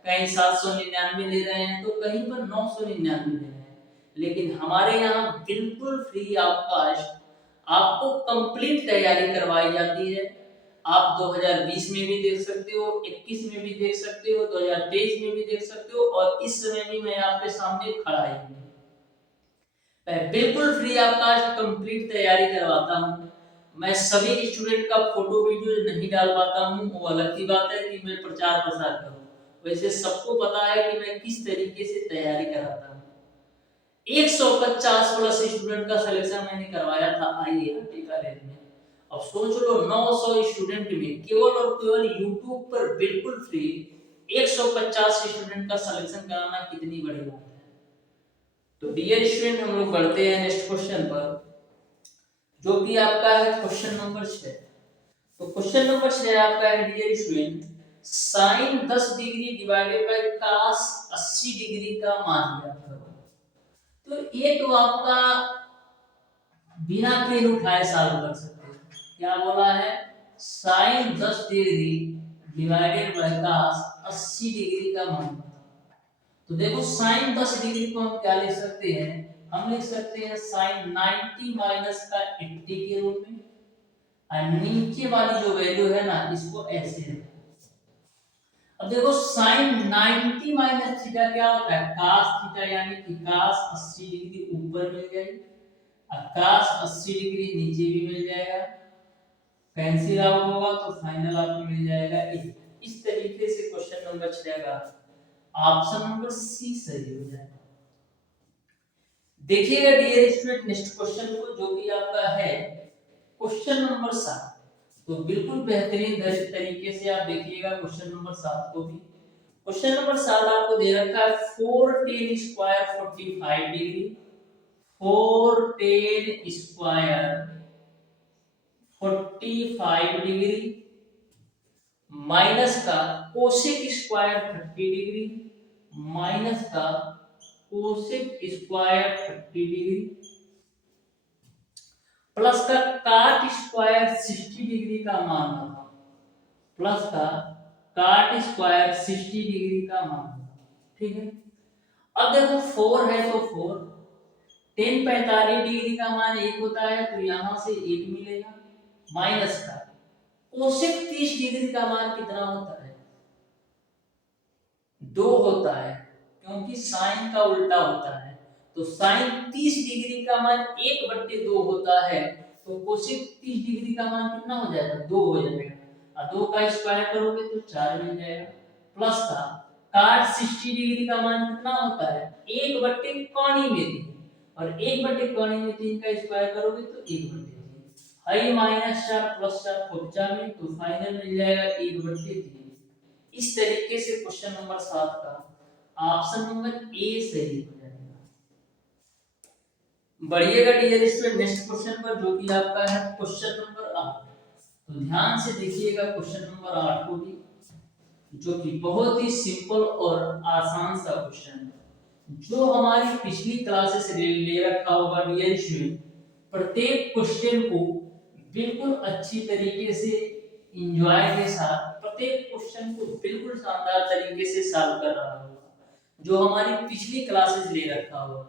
कहीं 799 ले रहे हैं तो कहीं पर 999 ले रहे हैं, लेकिन हमारे यहाँ बिल्कुल फ्री ऑफ कॉस्ट आपको कंप्लीट तैयारी करवाई जाती है। आप 2020 में भी देख सकते हो, 21 में भी देख सकते हो, 2023 में भी देख सकते हो और इस समय भी मैं आपके सामने खड़ा हूँ। मैं बिल्कुल फ्री ऑफ कॉस्ट कंप्लीट तैयारी करवाता हूँ। मैं सभी स्टूडेंट का फोटो वीडियो नहीं डाल पाता हूँ, वो अलग की बात है कि मैं प्रचार प्रसार करूँ, वैसे सबको पता है कि मैं किस तरीके से तैयारी कराता हूँ। 150 प्लस स्टूडेंट का सिलेक्शन मैंने करवाया था आईआईटी कॉलेज में। अब सोच लो 900 स्टूडेंट में केवल और केवल यूट्यूब पर बिल्कुल फ्री 150 स्टूडेंट का सिलेक्शन कराना कितनी बड़ी बात है। तो डियर स्टूडेंट हम लोग बढ़ते हैं नेक्स्ट क्वेश्चन पर, जो कि आपका है क्वेश्चन नंबर 6। तो क्वेश्चन नंबर 6 आपका है dear student, sine 10 degree divided by cos 80 degree का मान ज्ञात करो। तो ये तो आपका बिना पेन उठाए सॉल्व कर सकते हैं। क्या बोला है, sine 10 degree divided by cos 80 degree का मान बताओ। तो देखो साइन 10 डिग्री को हम क्या लिख सकते हैं, हम लिख सकते हैं साइन 90 माइनस का 80 के रूप में, और नीचे वाली जो वैल्यू है ना इसको ऐसे रखो। अब देखो साइन 90 माइनस थीटा क्या होता है, cos थीटा, यानी कि cos 80 डिग्री ऊपर मिल जाएगी और cos 80 डिग्री नीचे भी मिल जाएगा। कैंसिल आउट होगा तो फाइनल आपको मिल जाएगा 1। इस तरीके से क्वेश्चन नंबर 6 का ऑप्शन नंबर सी सही हो जाएगा। देखिएगा डियर स्टूडेंट नेक्स्ट क्वेश्चन को, जो कि आपका है क्वेश्चन नंबर 7। तो बिल्कुल बेहतरीन तरीके से आप देखिएगा क्वेश्चन नंबर 7 को भी। क्वेश्चन नंबर 7 आपको दे रखा है 4 tan square 45 degree, 4 tan square 45 degree minus का कोसेक स्क्वायर 30 डिग्री, माइनस का कोसेक स्क्वायर 30 डिग्री, प्लस का काट स्क्वायर 60 डिग्री का मान बताओ, प्लस का काट स्क्वायर 60 डिग्री का मान बताओ। ठीक है, अब देखो 4 है तो 4, tan 45 डिग्री का मान 1 होता है तो यहां से 1 मिलेगा, माइनस का कोसेक 30 डिग्री का मान कितना होता है, 2 होता है, क्योंकि साइन का उल्टा होता है। तो साइन 30 डिग्री का मान 1/2 होता है, तो कोसेक 30 डिग्री का मान कितना हो जाएगा, 2 हो जाएगा, और 2 का स्क्वायर करोगे तो 4 मिल जाएगा, प्लस का काट 60 डिग्री का मान कितना होता है, 1/3 में 3, और 1/3 में 3 का स्क्वायर करोगे तो 1/3 है, माइनस 4 प्लस 4 50 में, तो फाइनल मिल जाएगा 1/3। इस तरीके से क्वेश्चन नंबर 7 का ऑप्शन नंबर ए सही हो जाएगा। बढ़िएगा डियर स्टूडेंट नेक्स्ट क्वेश्चन पर, जो कि आपका है क्वेश्चन नंबर 8। तो ध्यान से देखिएगा क्वेश्चन नंबर 8 को भी, जो कि बहुत ही सिंपल और आसान सा क्वेश्चन है, जो हमारी पिछली क्लासेस ले रखा होगा डियर स्टूडेंट। प्रत्येक क्वेश्चन को बिल्कुल अच्छी तरीके से एंजॉय के साथ प्रत्येक क्वेश्चन को बिल्कुल शानदार तरीके से सॉल्व कर रहा होगा, जो हमारी पिछली क्लासेस ले रखा होगा।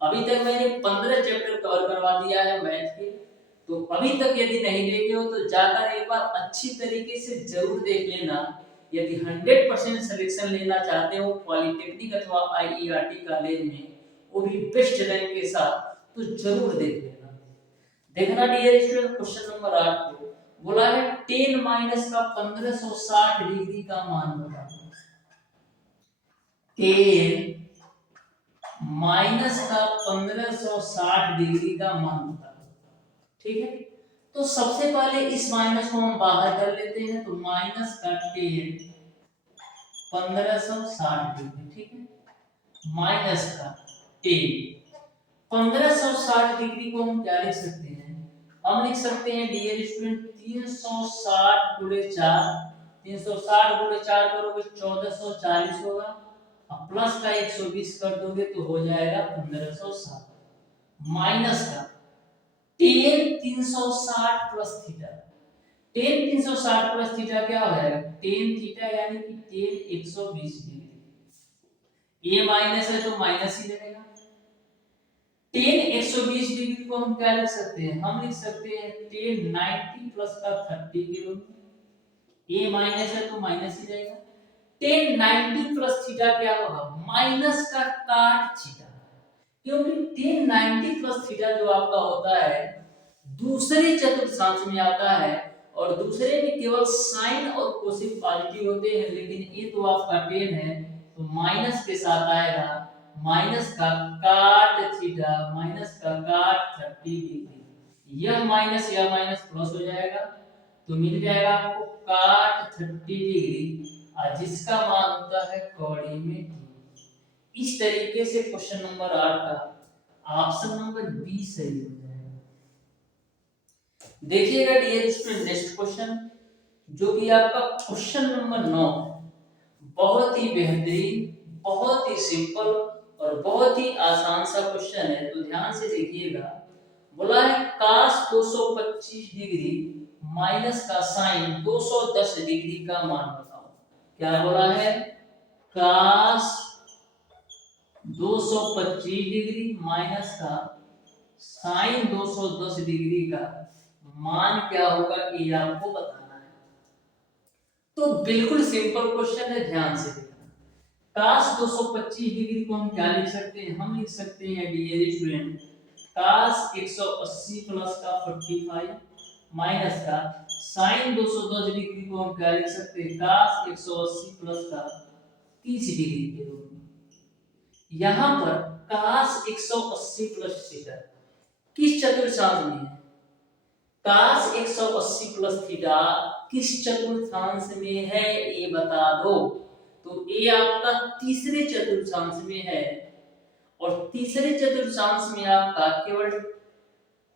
अभी तक मैंने 15 चैप्टर कवर करवा दिया है मैथ के, तो अभी तक यदि नहीं देखे हो तो जाकर एक बार अच्छी तरीके से जरूर देख लेना। यदि 100% सिलेक्शन लेना चाहते हो पॉलिटेक्निक अथवा आईआईटी कॉलेज में, वो भी बेस्ट रैंक के साथ, तो जरूर देख लेना। देखना डियर स्टूडेंट क्वेश्चन नंबर 8 को बोला है tan माइनस का 1560 डिग्री का मान बताओ। tan माइनस का 1560 डिग्री का मान बताओ। ठीक है, तो सबसे पहले इस माइनस को हम बाहर कर लेते हैं, तो माइनस का tan 1560 डिग्री, ठीक है, माइनस का tan 1560 डिग्री को हम क्या लिख सकते हैं, हम लिख सकते हैं डियर स्टूडेंट 360 गुणे 4, 360 गुणे 4 करोगे 1440 होगा, अब प्लस का 120 कर दोगे तो हो जाएगा 1560, माइनस का tan 360 plus theta, tan 360 plus theta क्या हो जाएगा, tan थीटा यानी कि tan 120 डिग्री, ये माइनस है तो माइनस ही लगेगा। tan 120 डिग्री को हम क्या लिख सकते हैं, हम लिख सकते हैं tan 90 प्लस का 30 के रूप में, ये माइनस है तो माइनस ही रहेगा। tan 90 प्लस थीटा क्या होगा, माइनस का काट थीटा, क्योंकि tan 90 प्लस थीटा जो आपका होता है दूसरे चतुर्थांश में आता है, और दूसरे में केवल साइन और कोसाइन पॉजिटिव होते हैं, लेकिन ये तो आपका 10 है तो माइनस के साथ आएगा, माइनस का काट थीटा माइनस का काट 30 डिग्री, यह माइनस प्लस हो जाएगा तो मिल जाएगा आपको काट 30 डिग्री और जिसका मान होता है कौड़ी में 3। इस तरीके से क्वेश्चन नंबर 8 का ऑप्शन नंबर बी सही हो जाएगा। देखिएगा डियर स्टूडेंट नेक्स्ट क्वेश्चन जो कि आपका क्वेश्चन नंबर 9 बहुत ही बेहतरीन, बहुत ही सिंपल और बहुत ही आसान सा क्वेश्चन है, तो ध्यान से देखिएगा। बोला है cos 225 डिग्री माइनस का साइन 210 डिग्री का मान बताओ। क्या बोला है? cos 225 डिग्री माइनस का साइन 210 डिग्री का मान क्या होगा कि आपको बताना है। तो बिल्कुल सिंपल क्वेश्चन है, ध्यान से देखना। cos 225 डिग्री को हम क्या लिख सकते हैं? हम लिख सकते हैं डियर स्टूडेंट cos 180 प्लस का 45 माइनस का sin 210 डिग्री को हम क्या लिख सकते हैं? cos 180 प्लस का 30 डिग्री के रूप में। यहाँ पर cos 180 प्लस थीटा किस चतुर्थांश में है? cos 180 प्लस थीटा किस चतुर्थांश में है ये बता दो। तो ये आपका तीसरे चतुर्थांश में है और तीसरे चतुर्थांश में आपका केवल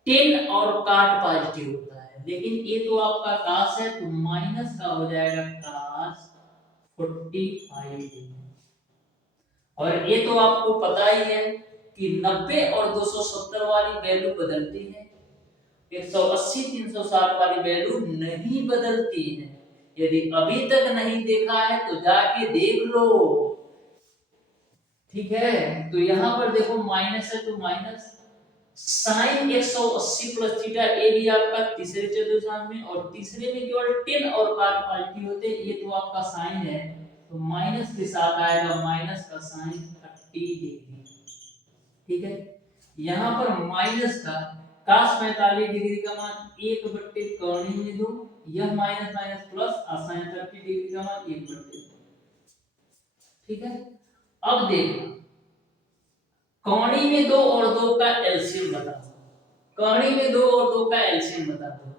10 और काट पॉजिटिव होता है, लेकिन ये तो आपका cos है तो माइनस का हो जाएगा cos 45 और ये तो आपको पता ही है कि 90 और 270 वाली वैल्यू बदलती है, 180 360 वाली वैल्यू नहीं बदलती है। यदि अभी तक नहीं देखा है तो जाके देख लो, ठीक है। तो यहाँ पर देखो माइनस है तो माइनस साइन 180 प्लस थीटा ए भी आपका तीसरे चतुर्थांश में और तीसरे में केवल 10 और काट पॉजिटिव होते हैं, ये तो आपका साइन है तो माइनस के साथ आएगा माइनस का साइन 30 डिग्री, ठीक है। यहाँ पर माइनस का cos 45 डिग्री का मान 1/कर्णी में 2, यह माइनस माइनस प्लस और sin 30 डिग्री का मान 1/2, ठीक है। अब देखो कौणी में 2 और 2 का एलसीएम बता दो, कौणी में 2 और 2 का एलसीएम बता दो।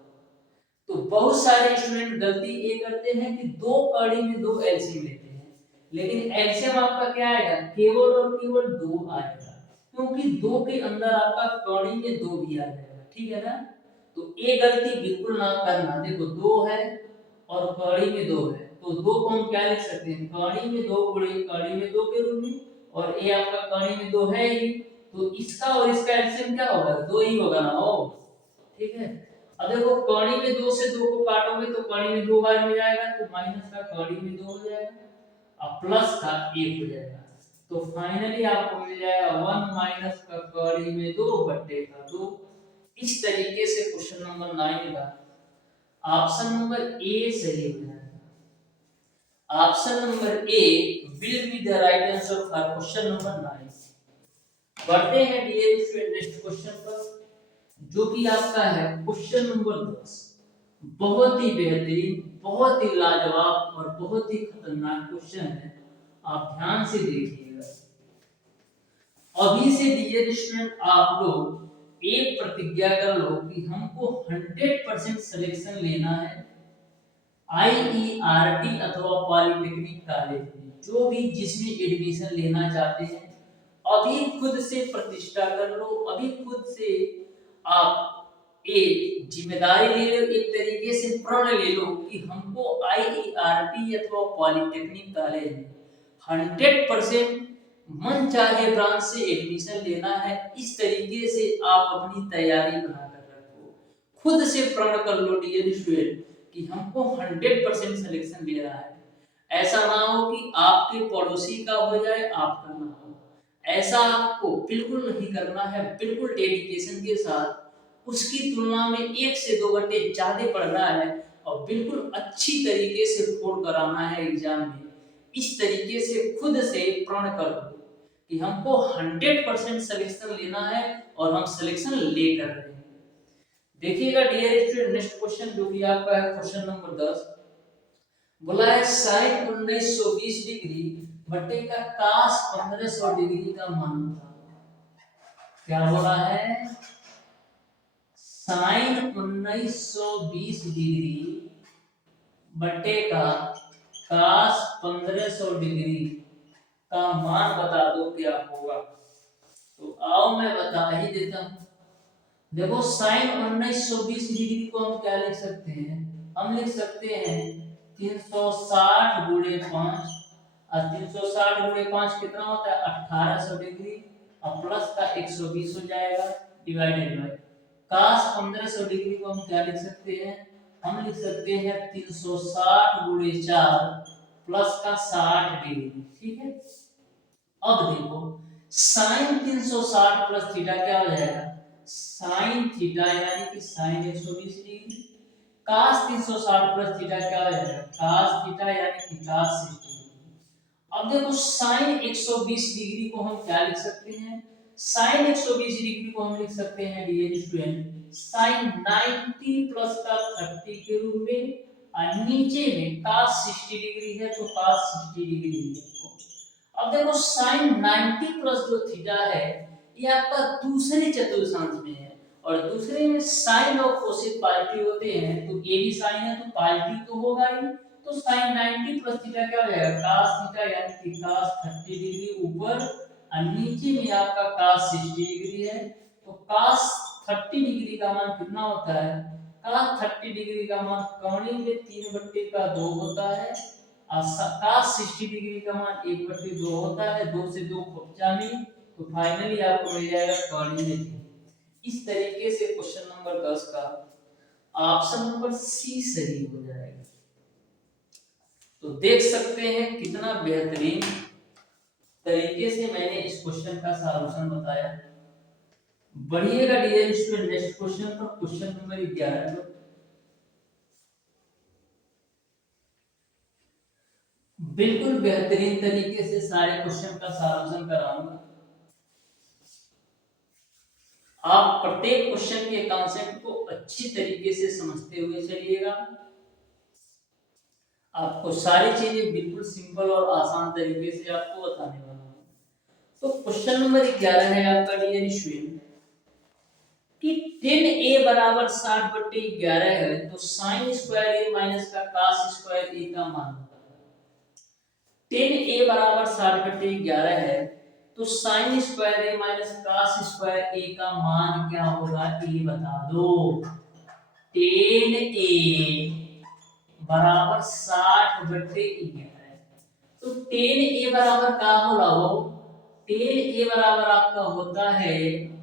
तो बहुत सारे स्टूडेंट गलती ये करते हैं कि 2 कौड़ी में 2 एलसीएम लेते हैं, लेकिन एलसीएम आपका क्या आएगा? केवल और केवल 2 आएगा, क्योंकि 2 के अंदर आपका कौड़ी में 2 भी आ जाएगा, ठीक है ना। तो ये गलती बिल्कुल ना करना। देखो 2 है और कौड़ी में 2 है तो 2 को हम क्या लिख सकते हैं? कौड़ी में 2 गुणे कौड़ी में 2 के रूप में, और ये आपका कौड़ी में 2 है ही तो इसका और इसका एलसीएम क्या होगा? 2 ही होगा ना, हो, ठीक है। अब देखो कौड़ी में 2 से 2 को काटोगे तो कौड़ी में 2 बार में जाएगा तो माइनस का कौड़ी में 2 हो जाएगा और प्लस का 1 हो जाएगा, तो फाइनली आपको मिल जाएगा 1 माइनस का कौड़ी में 2 बट्टे का 2। इस तरीके से क्वेश्चन नंबर 9 का ऑप्शन नंबर ए सही हो जाएगा। Option number A will be the right answer for question number 9। बढ़ते हैं डियर स्टूडेंट नेक्स्ट क्वेश्चन पर जो कि आपका है क्वेश्चन नंबर 10। बहुत ही बेहतरीन, बहुत ही लाजवाब और बहुत ही खतरनाक क्वेश्चन है, आप ध्यान से देखिएगा। अभी से डियर स्टूडेंट आप लोग एक प्रतिज्ञा कर लो कि हमको 100% सिलेक्शन लेना है आईईआरटी अथवा पॉलिटेक्निक कॉलेज में, जो भी जिसमें एडमिशन लेना चाहते हैं अभी खुद से प्रतिष्ठा कर लो, अभी खुद से आप एक जिम्मेदारी ले लो, एक तरीके से प्रण ले लो कि हमको आईईआरटी अथवा पॉलिटेक्निक कॉलेज में 100% मन चाहे ब्रांच से एडमिशन लेना है। इस तरीके से आप अपनी तैयारी बनाकर रखो, खुद से प्रण कर लो डियर स्टूडेंट कि हमको 100% सिलेक्शन ले रहा है। ऐसा ना हो कि आपके पड़ोसी का हो जाए आपका ना हो, ऐसा आपको बिल्कुल नहीं करना है। बिल्कुल डेडिकेशन के साथ उसकी तुलना में 1 से 2 घंटे ज्यादा पढ़ना है और बिल्कुल अच्छी तरीके से स्कोर कराना है एग्जाम में। इस तरीके से खुद से प्रण कर लो कि हमको 100% सिलेक्शन लेना है और हम सिलेक्शन लेकर रहे हैं। देखिएगा डियर स्टूडेंट, नेक्स्ट क्वेश्चन जो कि आपका है क्वेश्चन नंबर 10। बोला है साइन 1920 डिग्री बटे का कास 1500 डिग्री का मान बताओ। क्या बोला है? साइन 1920 डिग्री बटे का कास 1500 डिग्री का मान बता दो क्या होगा। तो आओ मैं बता ही देता हूं। देखो साइन 1920 डिग्री को हम क्या लिख सकते हैं? हम लिख सकते हैं 360 गुणे 5, और 360 गुणे 5 कितना होता है? 1800 डिग्री, और प्लस का 120 हो जाएगा, डिवाइडेड बाय कास 1500 डिग्री को हम क्या लिख सकते हैं? हम लिख सकते हैं 360 गुणे 4 प्लस का 60 डिग्री। ठीक है, अब देखो साइन 360 प्लस थीटा क्या हो जाएगा? साइन थीटा यानी कि साइन 120 डिग्री, कास 360 प्लस थीटा क्या हो जाएगा? कास थीटा यानी कि कास 60 डिग्री। अब देखो साइन 120 डिग्री को हम क्या लिख सकते हैं? साइन 120 डिग्री को हम लिख सकते हैं डियर स्टूडेंट साइन 90 प्लस का 30 के रूप में, और नीचे में कास 60 डिग्री है तो कास 60 डिग्री है। अब देखो साइन 90 प्लस जो थीटा है ये आपका दूसरे चतुर्थांश में है, और दूसरे में साइन और कोसेक पॉजिटिव होते हैं, तो ये भी साइन है तो पॉजिटिव तो होगा ही। तो साइन 90 प्लस थीटा क्या हो जाएगा? cos थीटा यानी कि cos 30 डिग्री ऊपर, और नीचे में आपका cos 60 डिग्री है। तो cos 30 डिग्री का मान कितना होता है? cos 30 डिग्री का मान कौणी में 3/2 होता है, cos 60 डिग्री का मान 1/2 होता है, 2 से 2 कब्जा में, तो फाइनली आपको मिल जाएगा कौणी में 3। इस तरीके से क्वेश्चन नंबर 10 का ऑप्शन नंबर सी सही हो जाएगा। तो देख सकते हैं कितना बेहतरीन तरीके से मैंने इस क्वेश्चन का सॉल्यूशन बताया। बढ़िएगा डियर स्टूडेंट नेक्स्ट क्वेश्चन पर, क्वेश्चन नंबर 11 पर। बिल्कुल बेहतरीन तरीके से सारे क्वेश्चन का सॉल्यूशन कराऊंगा। आप प्रत्येक क्वेश्चन के कॉन्सेप्ट को अच्छी तरीके से समझते हुए चलिएगा। आपको सारी चीजें बिल्कुल सिंपल और आसान तरीके से आपको बताने वाला हूं। तो क्वेश्चन नंबर 11 है आपका डियर स्टूडेंट कि 10a बराबर 60/11 है, तो साइन स्क्वायर a माइनस का cos स्क्वायर a का मान बताओ। 10a बराबर 60/11 है, तो sine square a minus cos square a का मान क्या होगा? ये बता दो। 10a बराबर 60/11, तो 10a बराबर क्या होला हो? 10a बराबर आपका होता है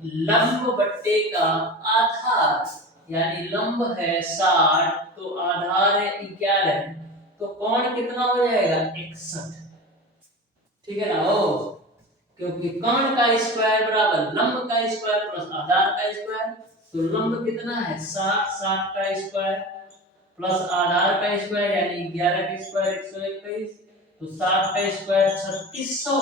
लंब बट्टे का आधार, यानी लंब है 60 तो आधार है 11, तो कोण कितना हो जाएगा? 61। ठीक है ना हो, क्योंकि कोण का स्क्वायर बराबर लंब का स्क्वायर प्लस आधार का स्क्वायर, तो लंब कितना है? 60, 60 का स्क्वायर प्लस आधार का स्क्वायर यानी 11 का स्क्वायर 121, तो 60 का स्क्वायर 3600,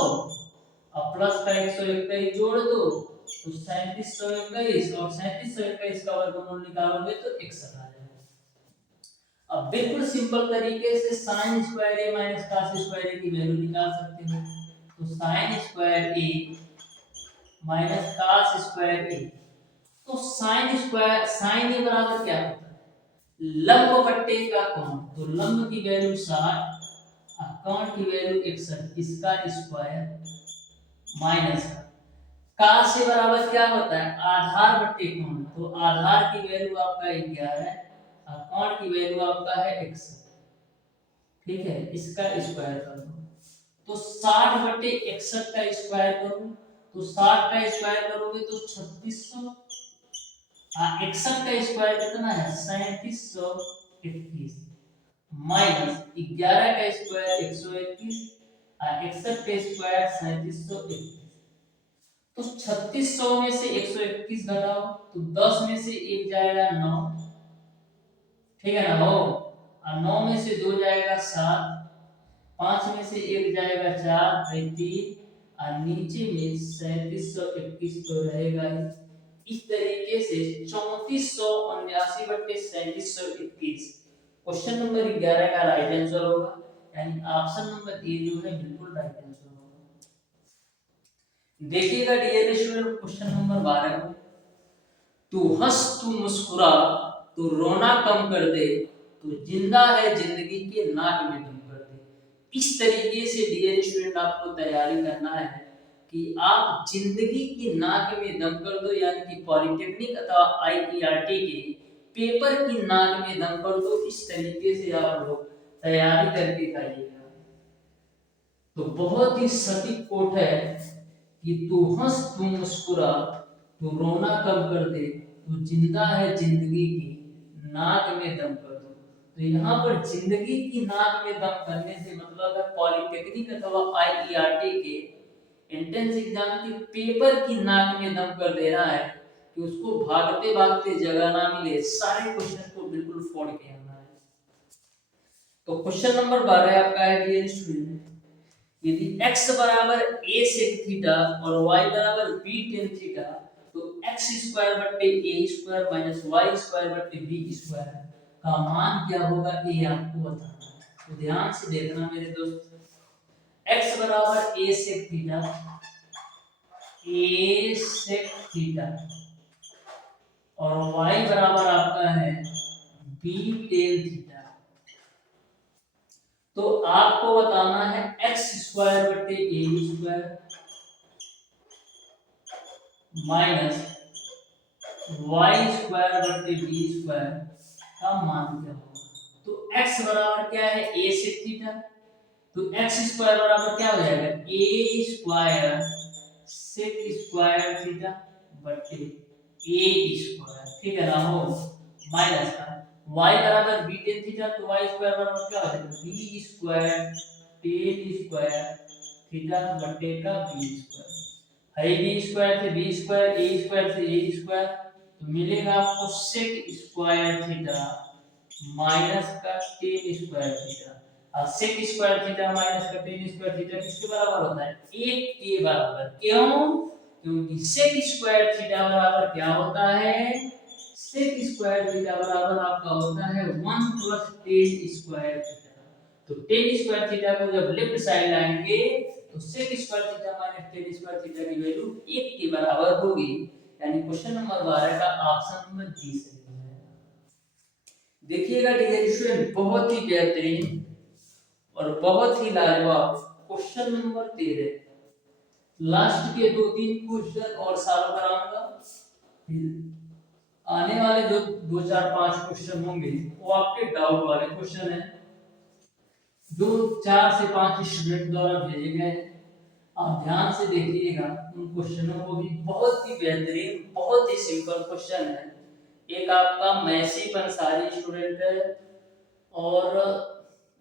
और प्लस का 121 जोड़ दो तो 3721, और 3721 का वर्गमूल निकालोगे तो 61 आ जाएगा। अब बिल्कुल सिंपल तरीके से sine square a minus cos square a की वैल्यू निकाल सकते हैं। तो sine square a minus cos square a, तो साइन a बराबर क्या होता है? लंब बट्टे का कोण, तो लंब की वैल्यू 60 और कोण की वैल्यू 61, इसका स्क्वायर माइनस का से बराबर क्या होता है? आधार बट्टे कोण, तो आधार की वैल्यू आपका 11 और कोण की वैल्यू आपका है 61। ठीक है, इसका स्क्वायर कर दो, तो 60/61 का स्क्वायर करो, तो 60 का स्क्वायर करोगे तो 3600, 61 का स्क्वायर कितना है? 3721, माइनस 11 का स्क्वायर 121 और 61 का स्क्वायर 3721। तो 3600 में से 121 घटाओ तो 10 में से 1 जाएगा 9, ठीक है ना हो, और 9 में से 2 जाएगा 7, 5 में से 1 जाएगा 4 3, और नीचे में 3721 तो रहेगा ही। इस तरीके से 3479/3721 क्वेश्चन नंबर 11 का राइट आंसर होगा, यानी ऑप्शन नंबर ए जो है बिल्कुल राइट आंसर होगा। देखिएगा डियर स्टूडेंट क्वेश्चन नंबर 12 को, तू हंस तू मुस्कुरा तू रोना कम कर दे, तू जिंदा है जिंदगी के नाक में दम कर दे। इस तरीके से डियर स्टूडेंट आपको तैयारी करना है कि आप जिंदगी की नाक में दम कर दो, यानी कि पॉलिटेक्निक अथवा आईईआरटी के पेपर की नाक में दम कर दो। इस तरीके से आप लोग तैयारी करके खाइएगा। तो बहुत ही सटीक कोट है कि तू हंस तू मुस्कुरा तू रोना कम कर दे, तू जिंदा है जिंदगी की नाक में दम कर दो। तो यहाँ पर जिंदगी की नाक में दम करने से मतलब है पॉलिटेक्निक अथवा आईईआरटी के एंट्रेंस एग्जाम के पेपर की नाक में दम कर देना है कि उसको भागते भागते जगह ना मिले, सारे क्वेश्चन को बिल्कुल फोड़ के आना है। तो क्वेश्चन नंबर 12 आपका है डियर स्टूडेंट, यदि x बराबर a sec थीटा और y बराबर b tan थीटा, तो x स्क्वायर बट्टे a square minus y square बट्टे b स्क्वायर का मान क्या होगा, ये आपको बताना है। तो ध्यान से देखना मेरे दोस्त, x बराबर a sec थीटा और y बराबर आपका है b tan थीटा। तो आपको बताना है x स्क्वायर बट्टे a square minus y square बट्टे b स्क्वायर का मान क्या होगा। तो x बराबर क्या है a sec थीटा, तो x स्क्वायर बराबर क्या हो जाएगा a square sec square theta बट्टे a स्क्वायर, ठीक है ना, हो माइनस का y बराबर b tan थीटा, तो y स्क्वायर बराबर क्या हो जाएगा b square tan square theta बट्टे का b स्क्वायर है, b स्क्वायर से b स्क्वायर a स्क्वायर से a स्क्वायर, तो मिलेगा आपको sec स्क्वायर थीटा माइनस का tan स्क्वायर थीटा। और sec स्क्वायर थीटा माइनस का tan स्क्वायर थीटा किसके बराबर होता है 1 के बराबर। क्यों? क्योंकि sec स्क्वायर थीटा बराबर क्या होता है, sec स्क्वायर थीटा बराबर आपका होता है 1 प्लस tan स्क्वायर थीटा। तो tan स्क्वायर थीटा को जब लेफ्ट साइड लाएंगे तो sec square theta minus tan square theta की वैल्यू 1 के बराबर होगी, यानी क्वेश्चन नंबर 12 का ऑप्शन नंबर डी सही है। देखिएगा डियर स्टूडेंट, बहुत ही बेहतरीन और बहुत ही लाजवाब क्वेश्चन नंबर 13, लास्ट के 2-3 क्वेश्चन और सॉल्व कराऊंगा, फिर आने वाले जो 2-4-5 क्वेश्चन होंगे वो आपके डाउट वाले क्वेश्चन हैं जो 4 से 5 स्टूडेंट द्वारा भेजे गए हैं। आप ध्यान से देखिएगा उन क्वेश्चनों को भी, बहुत ही बेहतरीन बहुत ही सिंपल क्वेश्चन है। एक आपका मैसी पंसारी स्टूडेंट है और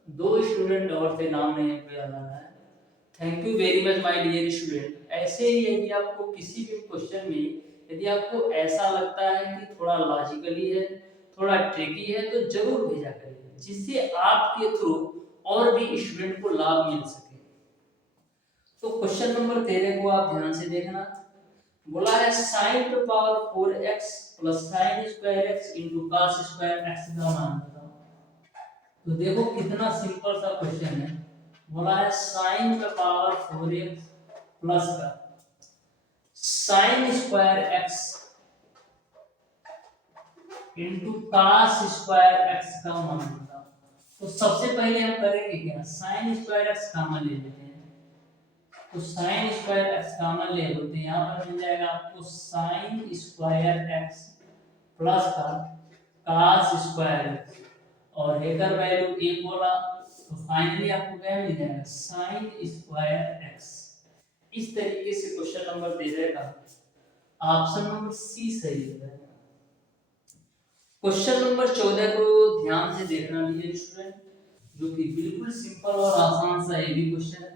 2 स्टूडेंट और थे, नाम नहीं याद आ रहा है। Thank you very much my dear student. ऐसे ही यदि आपको किसी भी क्वेश्चन में यदि आपको ऐसा लगता है कि थोड़ा लॉजिकली है थोड़ा ट्रिकी है तो जरूर भेजा करिए, जिससे आपके थ्रू और भी स्टूडेंट को लाभ मिल सके। तो क्वेश्चन नंबर 13 को आप ध्यान से देखना, बोला है sin to power 4x plus sin square x into cos square x का मान बताओ। तो देखो कितना सिंपल सा क्वेश्चन है, बोला है sin का पावर 4x प्लस का sin square x into cos square x का मान बताओ। तो सबसे पहले हम करेंगे क्या, sin स्क्वायर x कॉमन ले लेते हैं। तो sin स्क्वायर x कॉमन ले लेते हैं, यहाँ पर मिल जाएगा आपको sin स्क्वायर x प्लस का cos स्क्वायर x और इधर वैल्यू एक बोला, तो फाइनली आपको क्या मिल जाएगा sin स्क्वायर x। इस तरीके से क्वेश्चन नंबर 13 का ऑप्शन नंबर सी सही है। क्वेश्चन नंबर 14 को ध्यान से देखना डियर स्टूडेंट, जो कि बिल्कुल सिंपल और आसान सा ये भी क्वेश्चन है।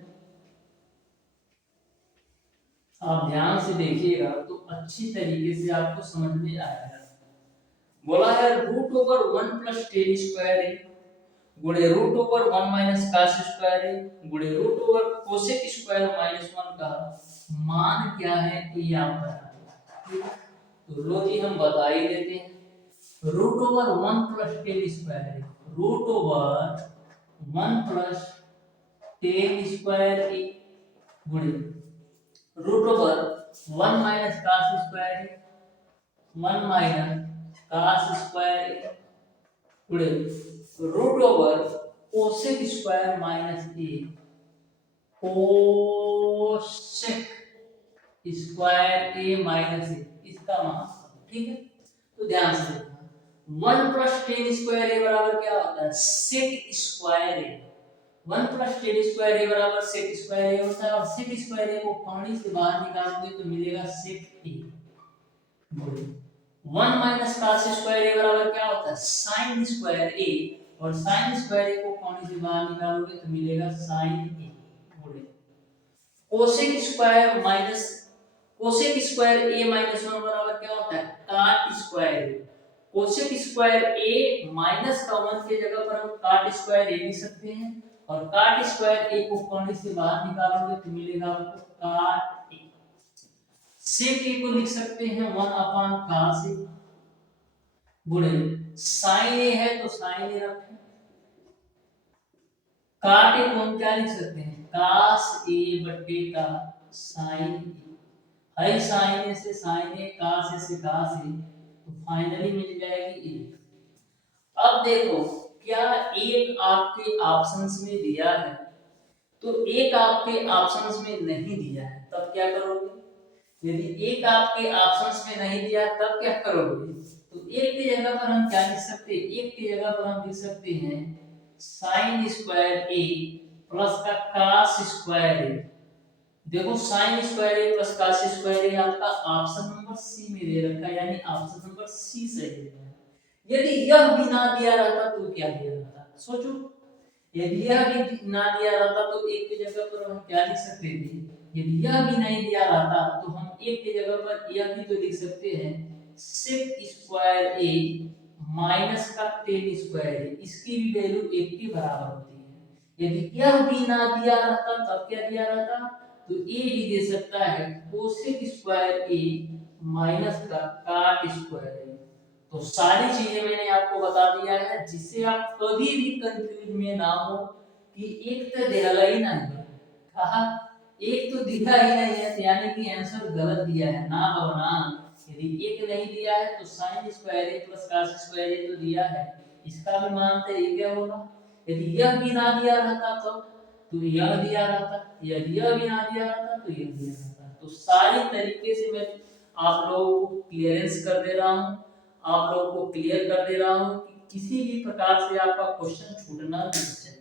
आप ध्यान से देखिएगा तो अच्छी तरीके से आपको समझ में आएगा। बोला है root over 1 plus tan square है गुणे root over 1 minus cos square है गुणे root over cosec square minus 1 का मान क्या है, ये आप बताइए। तो लो जी हम बता ही देते हैं, root over 1 plus 10 square, root over 1 plus 10 square A गुणे root over 1 minus cos square, 1 minus cos square गुणे root over cosec square minus A cosec square A minus A, इसका मान, ठीक है। तो ध्यान से देखना 1 प्लस 10 स्क्वायर ए बराबर क्या होता है, सेक स्क्वायर ए। 1 प्लस 10 स्क्वायर ए बराबर सेक स्क्वायर ए होता है, और सेक स्क्वायर ए को कौड़ी से बाहर निकालोगे तो मिलेगा सेक ए। 1 माइनस cos स्क्वायर ए बराबर क्या होता है, sin स्क्वायर ए, और sin स्क्वायर ए को कौड़ी से बाहर निकालोगे तो मिलेगा sin A. Cosec square minus cosec square A minus 1 बराबर क्या होता है, cot square A. Cosec square A minus का 1 की जगह पर हम cot स्क्वायर ए लिख सकते हैं, और cot स्क्वायर ए को कौड़ी से बाहर निकालोगे तो मिलेगा आपको cot ए। सेक ए को लिख सकते हैं 1 अपान cos ए गुणे sin ए है तो sin ए रखें, काट ए को हम क्या लिख सकते हैं, cos ए बटे का sin ए, है sin ए से sin ए, cos ए से cos ए, तो फाइनली मिल जाएगी ए। अब देखो क्या एक आपके ऑप्शंस में दिया है तो एक आपके ऑप्शंस में नहीं दिया है, तब क्या करोगे। यदि एक आपके ऑप्शंस में नहीं दिया तब क्या करोगे, तो एक की जगह पर हम क्या लिख सकते हैं, एक की जगह पर हम लिख सकते हैं sin स्क्वायर ए प्लस का cos स्क्वायर ए। देखो sin स्क्वायर ए प्लस cos स्क्वायर ए आपका ऑप्शन नंबर सी में दे रखा है, यानी ऑप्शन नंबर सी सही है। यदि यह भी ना दिया रहता तो क्या दिया रहता, सोचो। यदि यह भी ना दिया रहता तो एक की जगह पर हम क्या लिख सकते थे, यदि यह भी नहीं दिया रहता तो हम एक की जगह पर यह भी तो लिख सकते हैं sec स्क्वायर ए माइनस का 10 स्क्वायर ए, इसकी भी वैल्यू 1 के बराबर होती है। यदि यह भी ना दिया रहता तब क्या दिया रहता, तो ए भी दे सकता है cosec स्क्वायर ए माइनस का cot स्क्वायर ए। तो सारी चीजें मैंने आपको बता दिया है, जिससे आप कभी भी कंफ्यूज में ना हो कि एक तो दिया ही नहीं है, कहा एक तो दिया ही नहीं है, यानी कि आंसर गलत दिया है ना भवना। यदि एक नहीं दिया है तो sin स्क्वायर ए प्लस cos स्क्वायर ए तो दिया है, इसका भी मानते हैं, ये क्या होगा। यदि यह भी ना दिया रहता तो यह दिया रहता, यदि यह भी ना दिया रहता तो यह दिया रहता। तो सारी तरीके से मैं आप लोगों को क्लियरेंस कर दे रहा हूँ, आप लोगों को क्लियर कर दे रहा हूँ कि किसी भी प्रकार से आपका क्वेश्चन छूटना नहीं चाहिए।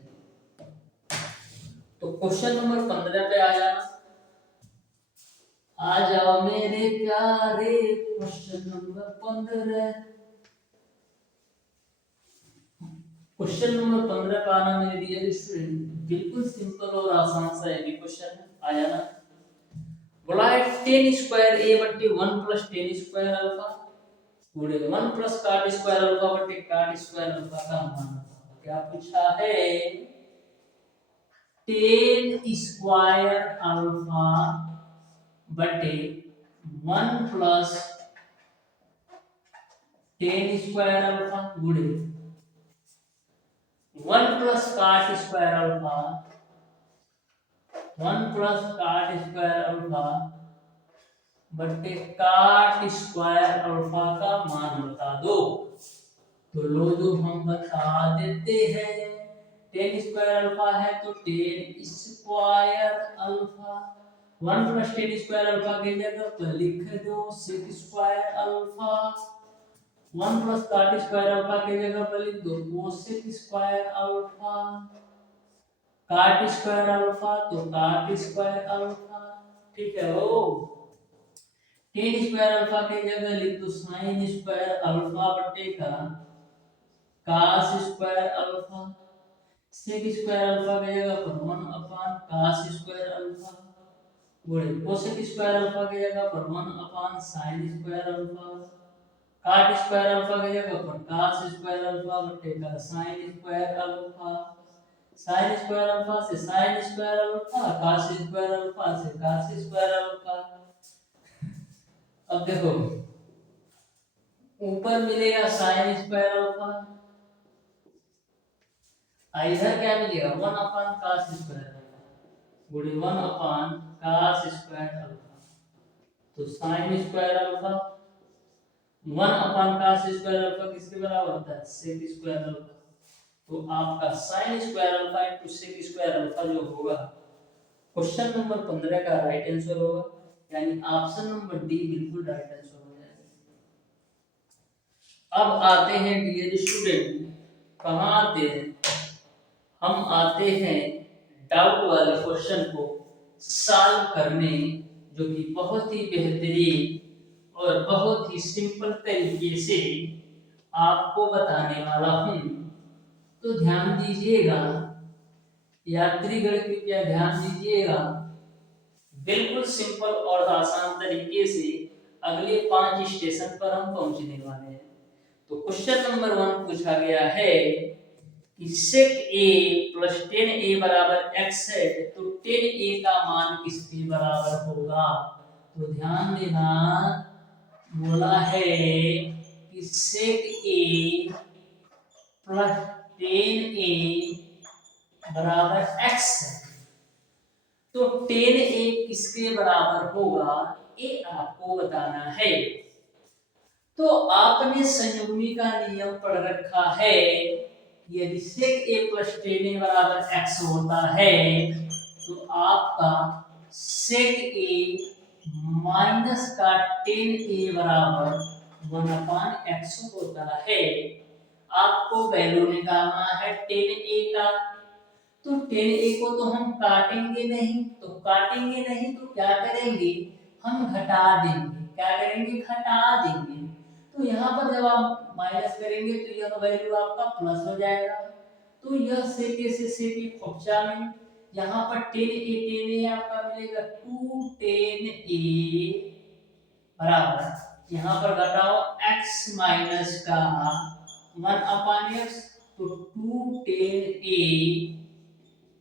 तो क्वेश्चन नंबर 15 पे आ जाना, आ जाओ मेरे प्यारे, क्वेश्चन नंबर 15। क्वेश्चन नंबर 15 का आना मेरे डियर स्टूडेंट बिल्कुल सिंपल और आसान सा है क्वेश्चन, आ जाना। बोला है 10 स्क्वायर ए बटे 1 प्लस 10 स्क्वायर अल्फा गुणे 1 प्लस cot स्क्वायर अल्फा बटे cot स्क्वायर अल्फा का मान। क्या पूछा है, 10 स्क्वायर अल्फा बटे 1 प्लस 10 स्क्वायर अल्फा गुणे 1 plus cot square alpha, 1 plus cot square alpha बटे cot स्क्वायर अल्फा का मान बता दो। तो लो जो हम बता देते हैं, 10 स्क्वायर अल्फा है तो 10 square alpha, 1 plus 10 square alpha की जगह पर लिख दो sec square alpha, 1 plus cot square alpha की जगह पर लिख दो cosec square alpha, cot square alpha तो cot स्क्वायर अल्फा, ठीक है। वो 10 स्क्वायर अल्फा की जगह लिख दो sin स्क्वायर अल्फा बटे का cos square alpha, sec square alpha की जगह पर 1 अपान cos स्क्वायर अल्फा गुणे cosec स्क्वायर अल्फा की जगह पर 1 अपान sin square alpha, cot square alpha की जगह पर cos स्क्वायर अल्फा बटे का sin square alpha, sin square alpha से sin square alpha, cos square alpha से cos स्क्वायर अल्फा। अब देखो ऊपर मिलेगा साइन स्क्वायर अल्फा, इधर क्या मिलेगा 1 अपॉन cos स्क्वायर अल्फा गुणे 1 अपॉन cos स्क्वायर अल्फा। तो sine square alpha 1 upon cos square alpha किसके बराबर होता है sec स्क्वायर अल्फा। तो आपका sine square alpha into sec square alpha जो होगा क्वेश्चन नंबर 15 का राइट आंसर होगा, यानी ऑप्शन नंबर डी बिल्कुल राइट आंसर हो जाएगा। अब आते हैं डियर स्टूडेंट, कहाँ आते हैं, हम आते हैं डाउट वाले क्वेश्चन को सॉल्व करने, जो कि बहुत ही बेहतरीन और बहुत ही सिंपल तरीके से आपको बताने वाला हूं। तो ध्यान दीजिएगा यात्रीगण, कृपया ध्यान दीजिएगा, बिल्कुल सिंपल और आसान तरीके से अगले 5 स्टेशन पर हम पहुंचने वाले हैं। तो क्वेश्चन नंबर 1 पूछा गया है कि sec a प्लस 10a बराबर x है, तो 10a का मान किसके बराबर होगा। तो ध्यान देना, बोला है कि sec a प्लस 10a बराबर x है, तो 10a किसके बराबर होगा ये आपको बताना है। तो आपने संयुग्मी का नियम पढ़ रखा है, यदि sec a प्लस 10a बराबर x होता है तो आपका sec a माइनस का 10a बराबर 1 अपॉन x होता है। आपको वैल्यू निकालना है 10a का, तो 10a को तो हम काटेंगे नहीं, तो क्या करेंगे, हम घटा देंगे। क्या करेंगे, घटा देंगे। तो यहाँ पर जब आप माइनस करेंगे तो यह वैल्यू आपका प्लस हो जाएगा। तो यह सेके से सेके खोपचा में, यहाँ पर 10a आपका मिलेगा 210a बराबर, यहाँ पर घटाओ x माइनस का 1 अपॉन x, तो 210a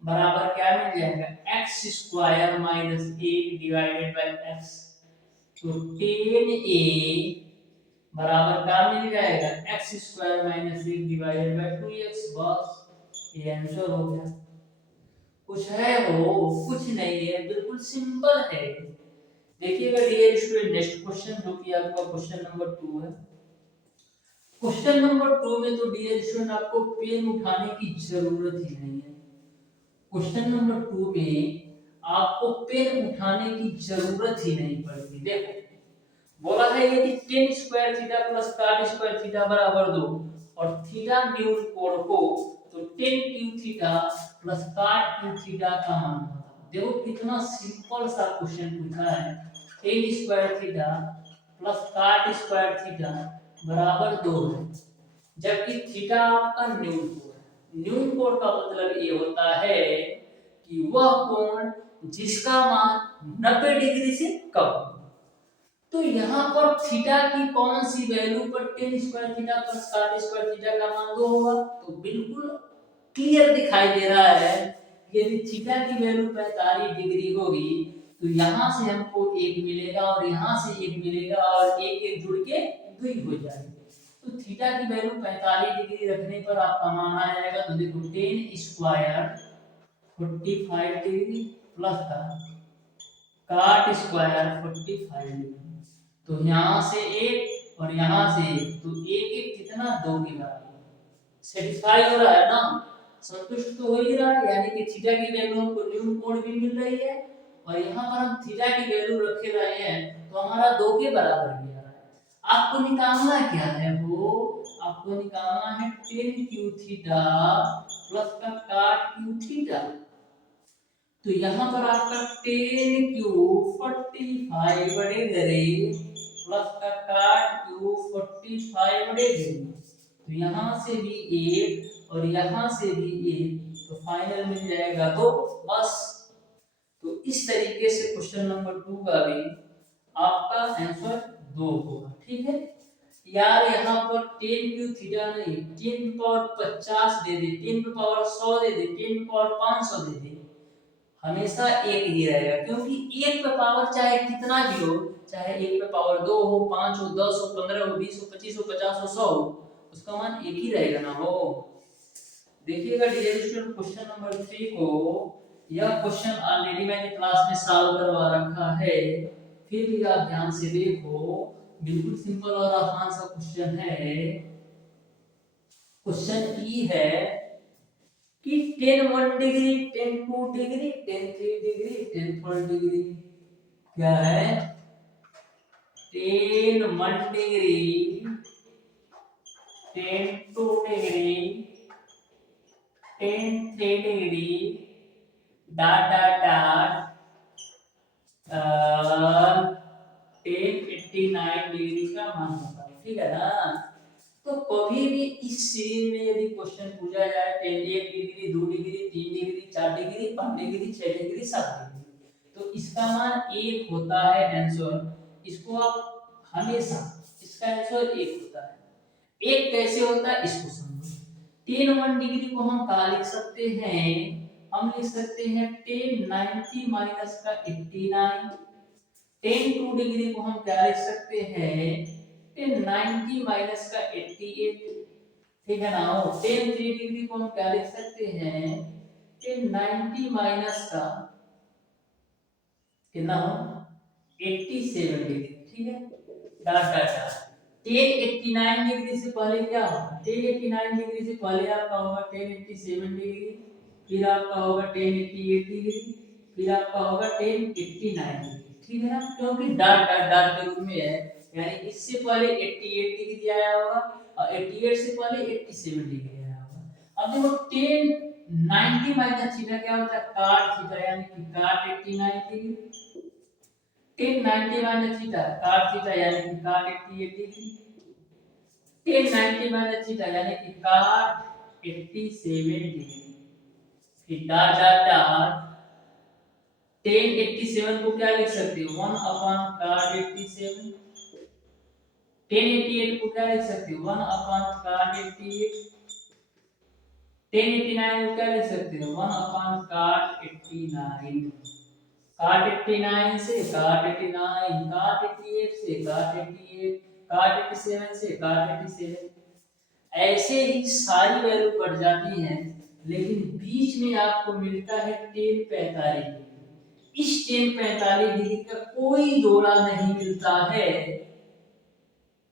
बराबर क्या मिल जाएगा x square minus 1 divided by x. तो 10a बराबर क्या मिल जाएगा x square minus 1 divided by 2x। बस ये आंसर हो गया। कुछ है वो, कुछ नहीं है, बिल्कुल सिंपल है। देखिएगा डियर स्टूडेंट, नेक्स्ट क्वेश्चन जो कि आपका क्वेश्चन नंबर 2 है। क्वेश्चन नंबर 2 में तो डियर स्टूडेंट आपको पेन उठाने की जरूरत ही नहीं है। क्वेश्चन नंबर 2 में आपको पेन उठाने की जरूरत ही नहीं पड़ती। देखो बोला है यदि tan square theta plus cot square theta बराबर 2 और थीटा न्यून कोण को, तो tan cube theta plus cot cube theta का मान बताओ। देखो कितना सिंपल सा क्वेश्चन पूछा है, tan square theta plus cot square theta बराबर 2 है, जबकि थीटा आपका न्यून कोण है। न्यून कोण का मतलब ये होता है कि वह कोण जिसका मान 90 डिग्री से कम हो। तो यहाँ पर थीटा की कौन सी वैल्यू पर tan square theta plus cot square theta का मान 2 होगा। तो बिल्कुल क्लियर दिखाई दे रहा है, यदि थीटा की वैल्यू 45 डिग्री होगी तो यहाँ से हमको 1 मिलेगा और यहाँ से 1 मिलेगा और एक एक जुड़ के 2 हो जाएगा। तो थीटा की वैल्यू 45 डिग्री रखने पर आपका मान आ जाएगा। तो देखो tan स्क्वायर 45 डिग्री प्लस का cot स्क्वायर 45 डिग्री, तो यहाँ से 1 और यहाँ से 1, तो 1 1 कितना 2 के बराबर। सेटिस्फाई हो रहा है ना, संतुष्ट तो हो ही रहा है, यानी कि थीटा की वैल्यू हमको न्यून कोण भी मिल रही है और यहाँ पर हम थीटा की वैल्यू रखे रहे हैं तो हमारा 2 के बराबर भी आ रहा है। आपको निकालना क्या है, वो आपको निकालना है tan क्यूब थीटा प्लस का cot क्यूब थीटा। तो यहाँ पर आपका tan क्यूब 45 बड़े घरे प्लस का cot क्यूब 45 बड़े घरे, तो यहाँ से भी 1 और यहाँ से भी 1, तो फाइनल मिल जाएगा 2। बस तो इस तरीके से क्वेश्चन नंबर 2 का भी आपका आंसर 2 होगा। ठीक है यार, यहाँ पर tan क्यूब थीटा नहीं, 10 पावर 50 दे दे, 10 पावर 100 दे दे, 10 पावर 500 दे दे, हमेशा एक ही रहेगा, क्योंकि एक पे पावर चाहे कितना भी हो चाहे 1 पे पावर 2 हो, 5 हो, 10 हो, 15 हो, 20 हो, 25 हो, 50 हो, 100 हो, उसका मान एक ही रहेगा ना हो। देखिएगा डियर स्टूडेंट क्वेश्चन नंबर 3 को, यह क्वेश्चन ऑलरेडी मैंने क्लास में सॉल्व करवा रखा है, फिर भी आप ध्यान से देखो, बिल्कुल सिंपल और आसान सा क्वेश्चन है। क्वेश्चन ई है कि 10 1 डिग्री, 10 2 डिग्री, 10 3 डिग्री, 10 4 डिग्री, क्या है 10 1 degree, 10 2 degree, 10 3 degree, dot dot dot 1089 degree का मान होता है, ठीक है ना। तो कभी भी इस सीरीज में यदि क्वेश्चन पूछा जाए 10 1 degree, 2 degree, 3 degree, 4 degree, 5 degree, 6 degree, 7 degree, तो इसका मान 1 होता है आंसर। इसको आप हमेशा, इसका आंसर 1 होता है। 1 कैसे होता है इसको समझो। 10 1 डिग्री को हम क्या लिख सकते हैं, हम लिख सकते हैं 10 90 माइनस का 89। 10 2 डिग्री को हम क्या लिख सकते हैं, 10 90 माइनस का 88, ठीक है ना। और 10 3 डिग्री को हम क्या लिख सकते हैं, 10 90 माइनस का कितना हो 87 डिग्री, ठीक है। डॉट डॉट डॉट 1089 डिग्री से पहले क्या होगा, 1089 डिग्री से पहले आपका होगा 1087 डिग्री, फिर आपका होगा 1088 डिग्री, फिर आपका होगा 1089 डिग्री, ठीक है ना। क्योंकि डॉट डॉट डॉट के रूप में है, यानी इससे पहले 88 डिग्री आया होगा और 88 से पहले 87 डिग्री आया होगा। अब देखो 1090 माइनस थीटा क्या होता है, cot थीटा, यानी कि cot 89 degree. 1090 minus theta cot theta, यानी कि cot 88 डिग्री। 1090 माइनस थीटा यानी कि cot 87 डिग्री। फिर डॉट डॉट डॉट 1087 को क्या लिख सकते हो, 1 अपॉन cot 87। 1088 को क्या लिख सकते हो, 1 अपॉन cot 88। 1089 को क्या लिख सकते हो, 1 अपॉन cot 89। cot 89 से cot 89, cot 88 से cot 88, cot 87 से cot 87। ऐसे ही सारी वैल्यू कट जाती हैं, लेकिन बीच में आपको मिलता है 1045 डिग्री। इस 1045 डिग्री का कोई जोड़ा नहीं मिलता है।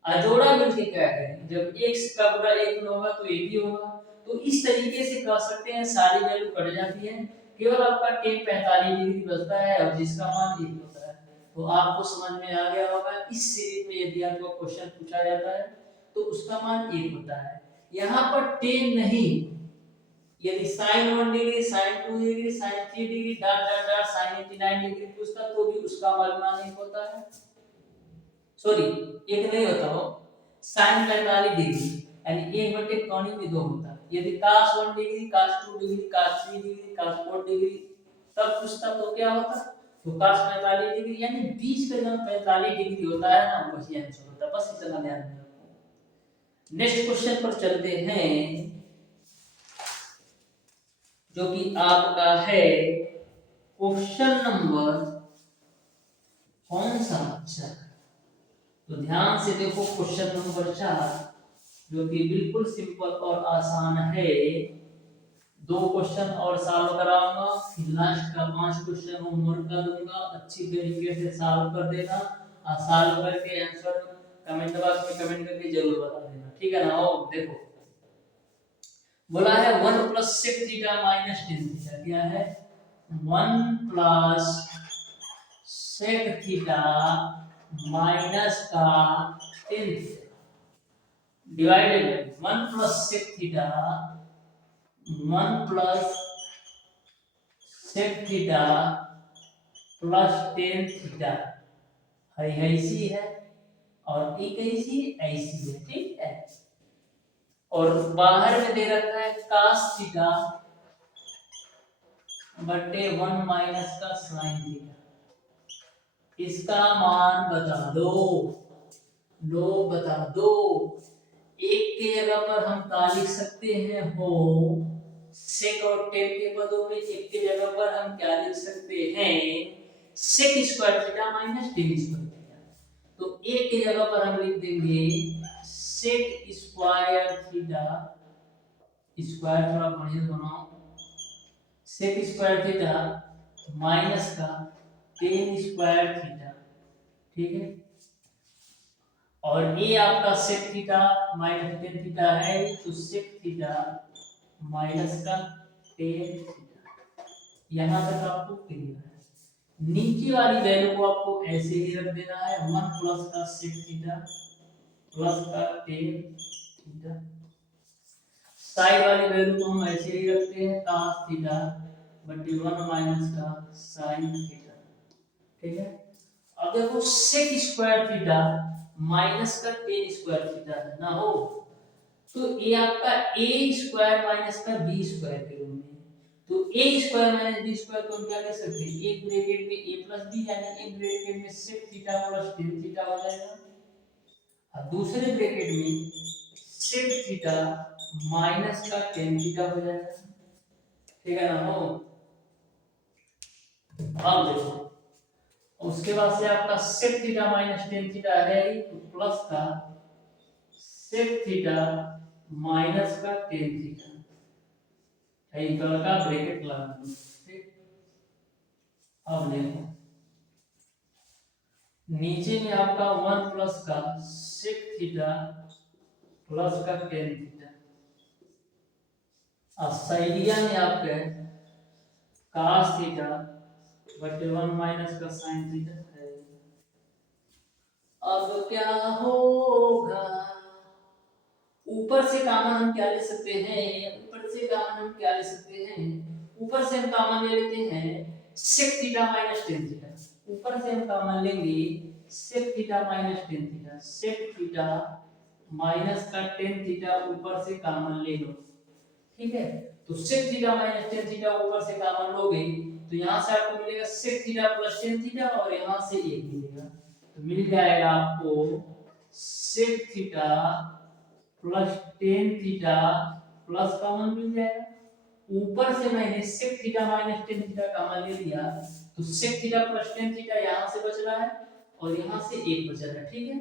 अजोड़ा मिलके क्या करें, जब x का गुणा 1 में होगा तो एक ही होगा। तो इस तरीके से कह सकते हैं सारी वैल्यू कट जाती है, केवल आपका 1045 डिग्री बचता है और जिसका मान 1 होता है। तो आपको समझ में आ गया होगा, इस सीरीज में यदि आपको क्वेश्चन पूछा जाता है तो उसका मान 1 होता है। यहाँ पर 10 नहीं, यदि sin 1 degree, sin 2 degree, sin 3 degree, dot dot dot sin 89 degree पूछता तो भी उसका मान 1 होता है। सॉरी, एक नहीं होता हो, sin 45 डिग्री यानी 1 बटे कौनी में 2 होता है। यदि cos 1 degree, cos 2 degree, cos 3 degree, cos 4 degree तब पूछता तो क्या होता, तो cos 45 डिग्री, यानी बीच का जो 45 डिग्री होता है ना वही आंसर होता है। बस इतना ध्यान रखो। नेक्स्ट क्वेश्चन पर चलते हैं, जो कि आपका है क्वेश्चन नंबर कौन सा, अच्छा तो ध्यान से देखो क्वेश्चन नंबर 4, जो कि बिल्कुल सिंपल और आसान है। 2 क्वेश्चन और सॉल्व कराऊंगा, फिर लास्ट का 5 क्वेश्चन होमवर्क का दूंगा, अच्छी तरीके से सॉल्व कर देना और सॉल्व करके आंसर कमेंट बॉक्स में कमेंट करके जरूर बता देना, ठीक है ना। ओ देखो बोला है 1 plus sec theta minus tan theta, क्या है 1 प्लस sec थीटा माइनस का tan theta divided by 1 plus sec theta 1 plus sec theta plus tan theta है ऐसी है और एक ऐसी ऐसी है, ठीक है। और बाहर में दे रखा है cos थीटा बटे 1 माइनस का sin थीटा। इसका मान बता दो, लो बता दो। एक के जगह पर हम क्या लिख सकते हैं, हो sec और tan के पदों में एक के जगह पर हम क्या लिख सकते हैं, sec square theta minus tan square theta. तो एक की जगह पर हम लिख देंगे सेक स्क्वायर थीटा, स्क्वायर थोड़ा बढ़िया बनाओ, सेक स्क्वायर थीटा माइनस का टेन स्क्वायर थीटा, ठीक है। और ये आपका sec theta minus tan theta है, तो सेक थीटा माइनस का टेन थीटा। यहां तक आपको क्लियर है। नीचे वाली वैल्यू को आपको ऐसे ही रख देना है, 1 प्लस का सेक थीटा प्लस का टेन थीटा। साइड वाली वैल्यू को हम ऐसे ही रखते हैं, cos थीटा बटे 1 माइनस का sin थीटा, ठीक है। अब देखो सेक स्क्वायर थीटा माइनस का टेन स्क्वायर थीटा है ना हो, तो ये आपका a स्क्वायर माइनस का b स्क्वायर के रूप में, तो a square minus b square को हम क्या लिख सकते हैं, एक ब्रैकेट में a प्लस b यानी एक ब्रैकेट में sec theta plus tan theta हो जाएगा, और दूसरे ब्रैकेट में sec थीटा माइनस का tan थीटा हो जाएगा, ठीक है ना हो। अब देखो उसके बाद से आपका sec theta minus tan theta है, तो प्लस का sec थीटा माइनस का tan थीटा, इक्वल का ब्रैकेट लगा दो, ठीक। अब देखो नीचे में आपका 1 प्लस का sec थीटा प्लस का tan थीटा, और साइडिया में आपके cos थीटा बटे 1 माइनस का sin थीटा है। अब क्या होगा, ऊपर से कॉमन हम क्या ले सकते हैं, ऊपर से कॉमन हम क्या ले सकते हैं, ऊपर से हम कॉमन ले लेते हैं sec theta minus tan theta, ऊपर से हम कॉमन लेंगे sec theta minus tan theta, sec theta minus का tan थीटा ऊपर से कॉमन ले लो, ठीक है। तो sec theta minus tan theta ऊपर से कॉमन लोगे तो यहां से आपको मिलेगा sec theta plus tan theta, और यहां से 1 मिलेगा, तो मिल जाएगा आपको sec theta plus tan theta plus common मिल जाएगा। ऊपर से मैंने sec theta minus tan theta common ले लिया, तो sec theta plus tan theta यहां से बच रहा है और यहां से 1 बच रहा है, ठीक है।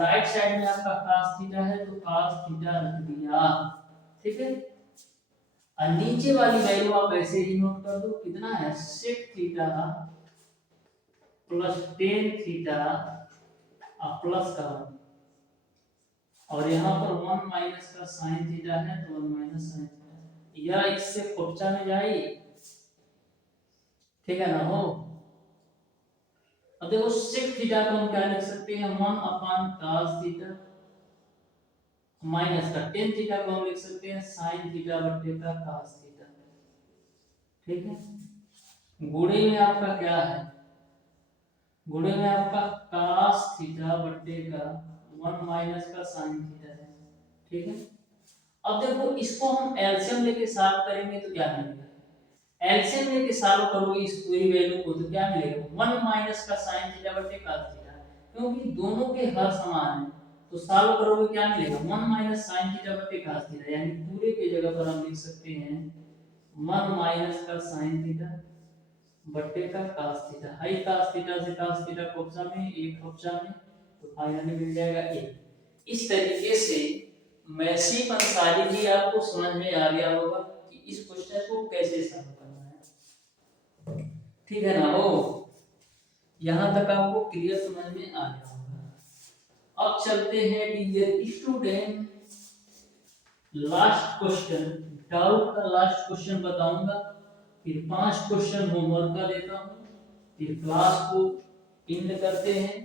राइट साइड में आपका cos थीटा है, तो cos थीटा रख दिया, ठीक है। और नीचे वाली वैल्यू आप ऐसे ही नोट कर दो, कितना है sec theta plus tan theta plus का 1, और यहाँ पर 1 माइनस का sin थीटा है, तो 1 माइनस sin थीटा, यह इससे कोष्ठा में जाए, ठीक है ना हो। अब देखो sec थीटा को हम क्या लिख सकते हैं, 1 अपान cos थीटा माइनस का tan थीटा को हम लिख सकते हैं sin थीटा बटे का cos थीटा, ठीक है। गुणे में आपका क्या है, गुणे में आपका cos थीटा बटे का 1 माइनस का sin थीटा है, ठीक है। अब देखो इसको हम एलसीएम लेके सॉल्व करेंगे तो क्या मिलेगा, एलसीएम लेके सॉल्व करोगे इस पूरी वैल्यू को तो क्या मिलेगा, 1 माइनस का sin थीटा बटे cos थीटा, क्योंकि दोनों के हर समान है, तो सॉल्व करोगे क्या मिलेगा, 1 माइनस sin थीटा बटे cos थीटा, यानी पूरे के जगह पर हम लिख सकते हैं 1 माइनस का sin थीटा बटे का cos theta, high cos theta से cos थीटा कोफ्सा में एक कोफ्सा में, तो फाइनली मिल जाएगा 1। इस तरीके से मैसिव अंसारी भी आपको समझ में आ गया होगा कि इस क्वेश्चन को कैसे सॉल्व करना है, ठीक है ना हो। यहां तक आपको क्लियर समझ में आ गया होगा। अब चलते हैं dear student, last question, doubt का लास्ट क्वेश्चन बताऊंगा, फिर 5 क्वेश्चन होमवर्क का देता हूं, फिर क्लास को एंड करते हैं।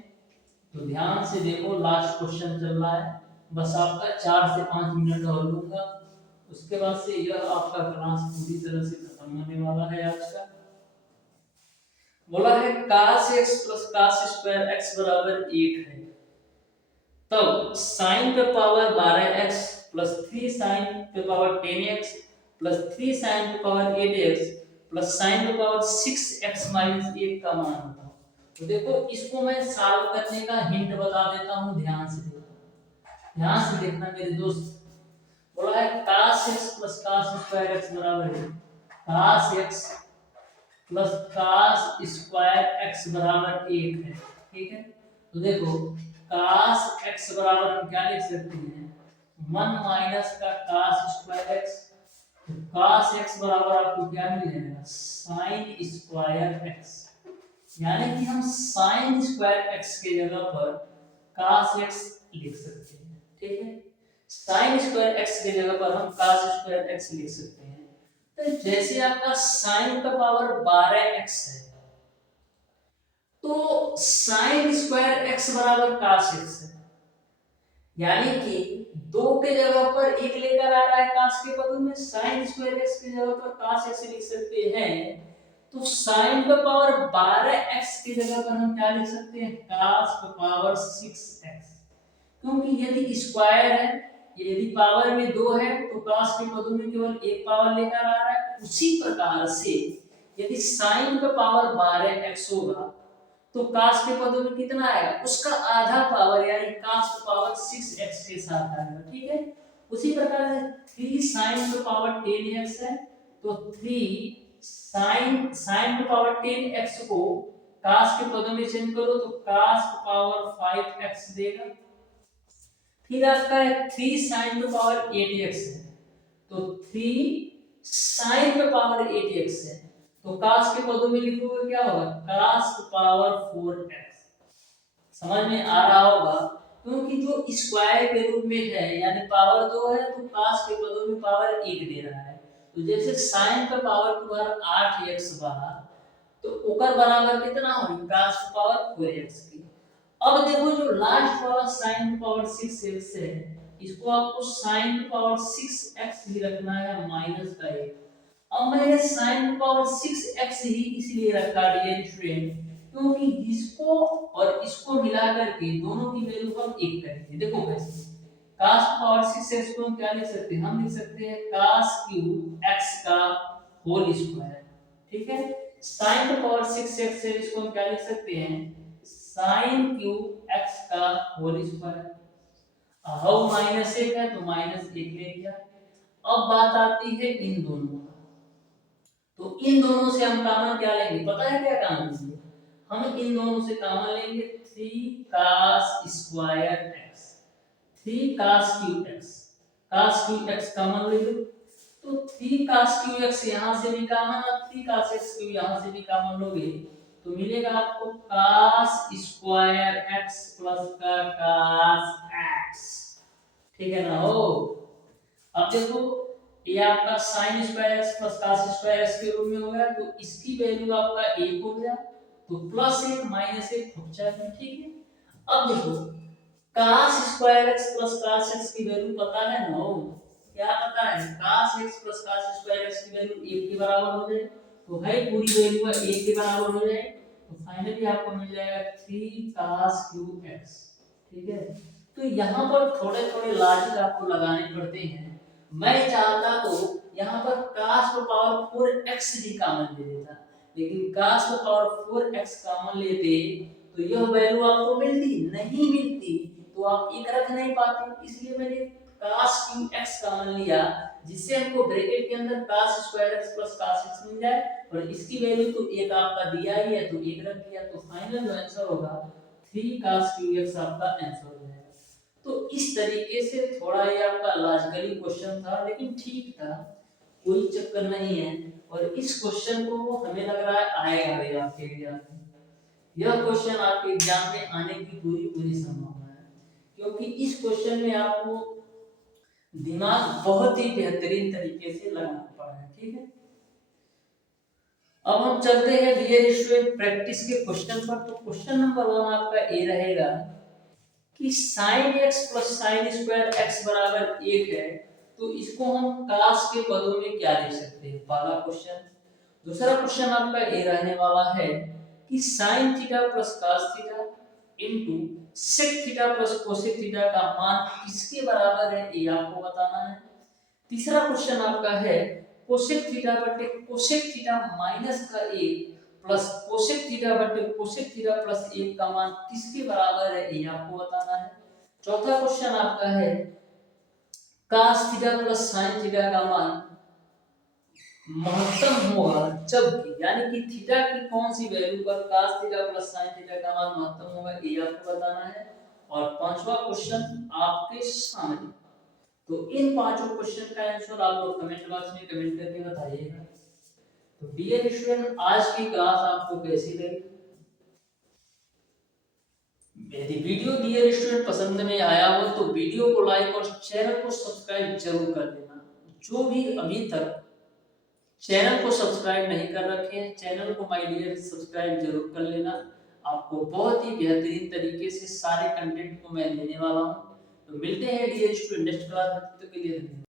तो ध्यान से देखो, लास्ट क्वेश्चन चल रहा है, बस आपका 4 से 5 मिनट और लूंगा, उसके बाद से यह आपका क्लास पूरी तरह से खत्म होने वाला है आज का। बोला है cos x plus cos square x बराबर 1 है, तब sin पे पावर 12x प्लस 3 sin पे पावर 10x प्लस 3 sin पे पावर 8x प्लस sin पे पावर 6x माइनस 1 का मान बताओ। तो देखो इसको मैं सॉल्व करने का हिंट बता देता हूं, ध्यान से देखो, ध्यान से देखना मेरे दोस्त। बोला है cos x plus cos square x बराबर है cos x plus cos square x बराबर 1 है, ठीक है। तो देखो cos x बराबर हम क्या लिख सकते हैं, 1 माइनस का cos स्क्वायर x। तो cos x बराबर आपको क्या मिलेगा, sin स्क्वायर x। यानी कि हम sin स्क्वायर x के जगह पर cos x लिख सकते हैं, ठीक है। sin स्क्वायर x के जगह पर हम cos स्क्वायर x लिख सकते हैं। तो जैसे आपका sin का पावर 12x है, तो sin स्क्वायर x बराबर cos x है। यानी कि 2 के जगह पर एक लेकर आ रहा है cos के पदों में, sin स्क्वायर x की जगह पर cos x लिख सकते हैं। तो sin का पावर 12x की जगह पर हम क्या लिख सकते हैं, cos का पावर 6x। क्योंकि यदि स्क्वायर है, यदि पावर में 2 है, तो cos के पदों में केवल एक पावर लेकर आ रहा है। उसी प्रकार से यदि sin का पावर 12x होगा, तो cos के पदों में कितना आएगा, उसका आधा पावर, यानी cos का पावर 6x के साथ आएगा, ठीक है। उसी प्रकार से 3 sin का पावर 10x है, तो 3 sin का पावर 10x को cos के पदों में चेंज करो तो cos का पावर 5x देगा। फिर आपका है 3 sin का पावर 8x है, तो 3 sin का पावर 8x है, तो cos के पदों में लिखोगे क्या होगा, cos का पावर 4x। समझ में आ रहा होगा, क्योंकि जो स्क्वायर के रूप में है, यानी पावर 2 है, तो cos के पदों में पावर 1 दे रहा है। तो जैसे sin का पावर तुम्हारा 8x बना, तो ओकर बराबर कितना होगी, cos का पावर 4x की। अब देखो जो लास्ट वाला sin का पावर 6x है, इसको आपको sin का पावर 6x ही रखना है, माइनस का 1। अब मैंने sin का पावर 6x ही इसलिए रखा डियर स्टूडेंट, क्योंकि इसको और इसको मिला करके दोनों की वैल्यू हम 1 करेंगे। देखो कैसे, cos का पावर 6x को हम क्या लिख सकते हैं, हम लिख सकते हैं cos क्यूब x का होल स्क्वायर, ठीक है। sin का पावर 6x है, इसको हम क्या लिख सकते हैं, sin क्यूब x का होल स्क्वायर। हाउ माइनस 1 है, तो माइनस 1 ले लिया। अब बात आती है इन दोनों का, तो इन दोनों से हम कॉमन क्या लेंगे, पता है क्या कॉमन लेंगे, हम इन दोनों से कॉमन लेंगे 3 cos square x, 3 cos cube x, cos cube x common ले लो, तो 3 cos क्यूब x यहां से भी कॉमन और 3 cos x क्यूब यहां से भी कॉमन लोगे, तो मिलेगा आपको cos स्क्वायर x प्लस का cos x, ठीक है ना हो। अब देखो ये आपका sin square x plus cos square x के रूप में हो गया, तो इसकी वैल्यू आपका 1 हो गया, तो प्लस 1 माइनस 1 खुद जाएगा, ठीक है। अब देखो cos square x plus cos x की वैल्यू पता है ना, क्या पता है, cos x plus cos square x की वैल्यू 1 के बराबर हो जाए, तो है पूरी वैल्यू 1 के बराबर हो जाए, तो फाइनली आपको मिल जाएगा 3 cos क्यूब x, ठीक है। तो यहाँ पर थोड़े थोड़े लॉजिक आपको लगाने पड़ते हैं। मैं चाहता तो यहाँ पर cos का पावर 4x भी कॉमन ले लेता, लेकिन cos का पावर 4x कॉमन लेते तो यह वैल्यू आपको मिलती नहीं, मिलती तो आप एक रख नहीं पाते, इसलिए मैंने cos क्यूब x कॉमन लिया, जिससे हमको ब्रैकेट के अंदर cos square x plus cos x मिल जाए, और इसकी वैल्यू तो एक आपका दिया ही है, तो एक रख दिया, तो फाइनल जो आंसर होगा 3 cos क्यूब x आपका आंसर हो जाएगा। तो इस तरीके से थोड़ा ये आपका लॉजिकली क्वेश्चन था, लेकिन ठीक था, कोई चक्कर नहीं है। और इस क्वेश्चन को हमें लग रहा है आएगा भी आपके एग्जाम में, यह क्वेश्चन आपके एग्जाम में आने की पूरी पूरी संभावना है, क्योंकि इस क्वेश्चन में आपको दिमाग बहुत ही बेहतरीन तरीके से लगाना पड़ा है, ठीक है। अब हम चलते हैं डियर स्टूडेंट प्रैक्टिस के क्वेश्चन पर। तो क्वेश्चन नंबर 1 आपका ए रहेगा कि sin x plus sin square x बराबर 1 है, तो इसको हम cos के पदों में क्या लिख सकते हैं, पहला क्वेश्चन। दूसरा क्वेश्चन आपका ये रहने वाला है कि sin theta plus cos theta into sec theta plus cosec theta का मान किसके बराबर है, ये आपको बताना है। तीसरा क्वेश्चन आपका है cosec थीटा बटे cosec थीटा माइनस का 1 प्लस cosec थीटा बटे cosec थीटा प्लस 1 का मान किसके बराबर है, ये आपको बताना है। चौथा क्वेश्चन आपका है cos theta plus sin theta का मान महत्तम होगा जबकि, यानी कि थीटा की कौन सी वैल्यू पर cos theta plus sin theta का मान महत्तम होगा, ये आपको बताना है। और पांचवा क्वेश्चन आपके सामने, तो इन पांचों क्वेश्चन का आंसर आप लोग कमेंट बॉक्स में कमेंट करके बताइएगा। तो डियर स्टूडेंट, आज की क्लास आपको कैसी लगी? यदि वीडियो डियर स्टूडेंट पसंद में आया हो तो वीडियो को लाइक और चैनल को सब्सक्राइब जरूर कर देना। जो भी अभी तक चैनल को सब्सक्राइब नहीं कर रखे हैं, चैनल को माय डियर सब्सक्राइब जरूर कर लेना। आपको बहुत ही बेहतरीन तरीके से सारे कंटेंट को मैं देने वाला हूँ। तो मिलते हैं डियर स्टूडेंट नेक्स्ट क्लास में, तब तक के लिए धन्यवाद।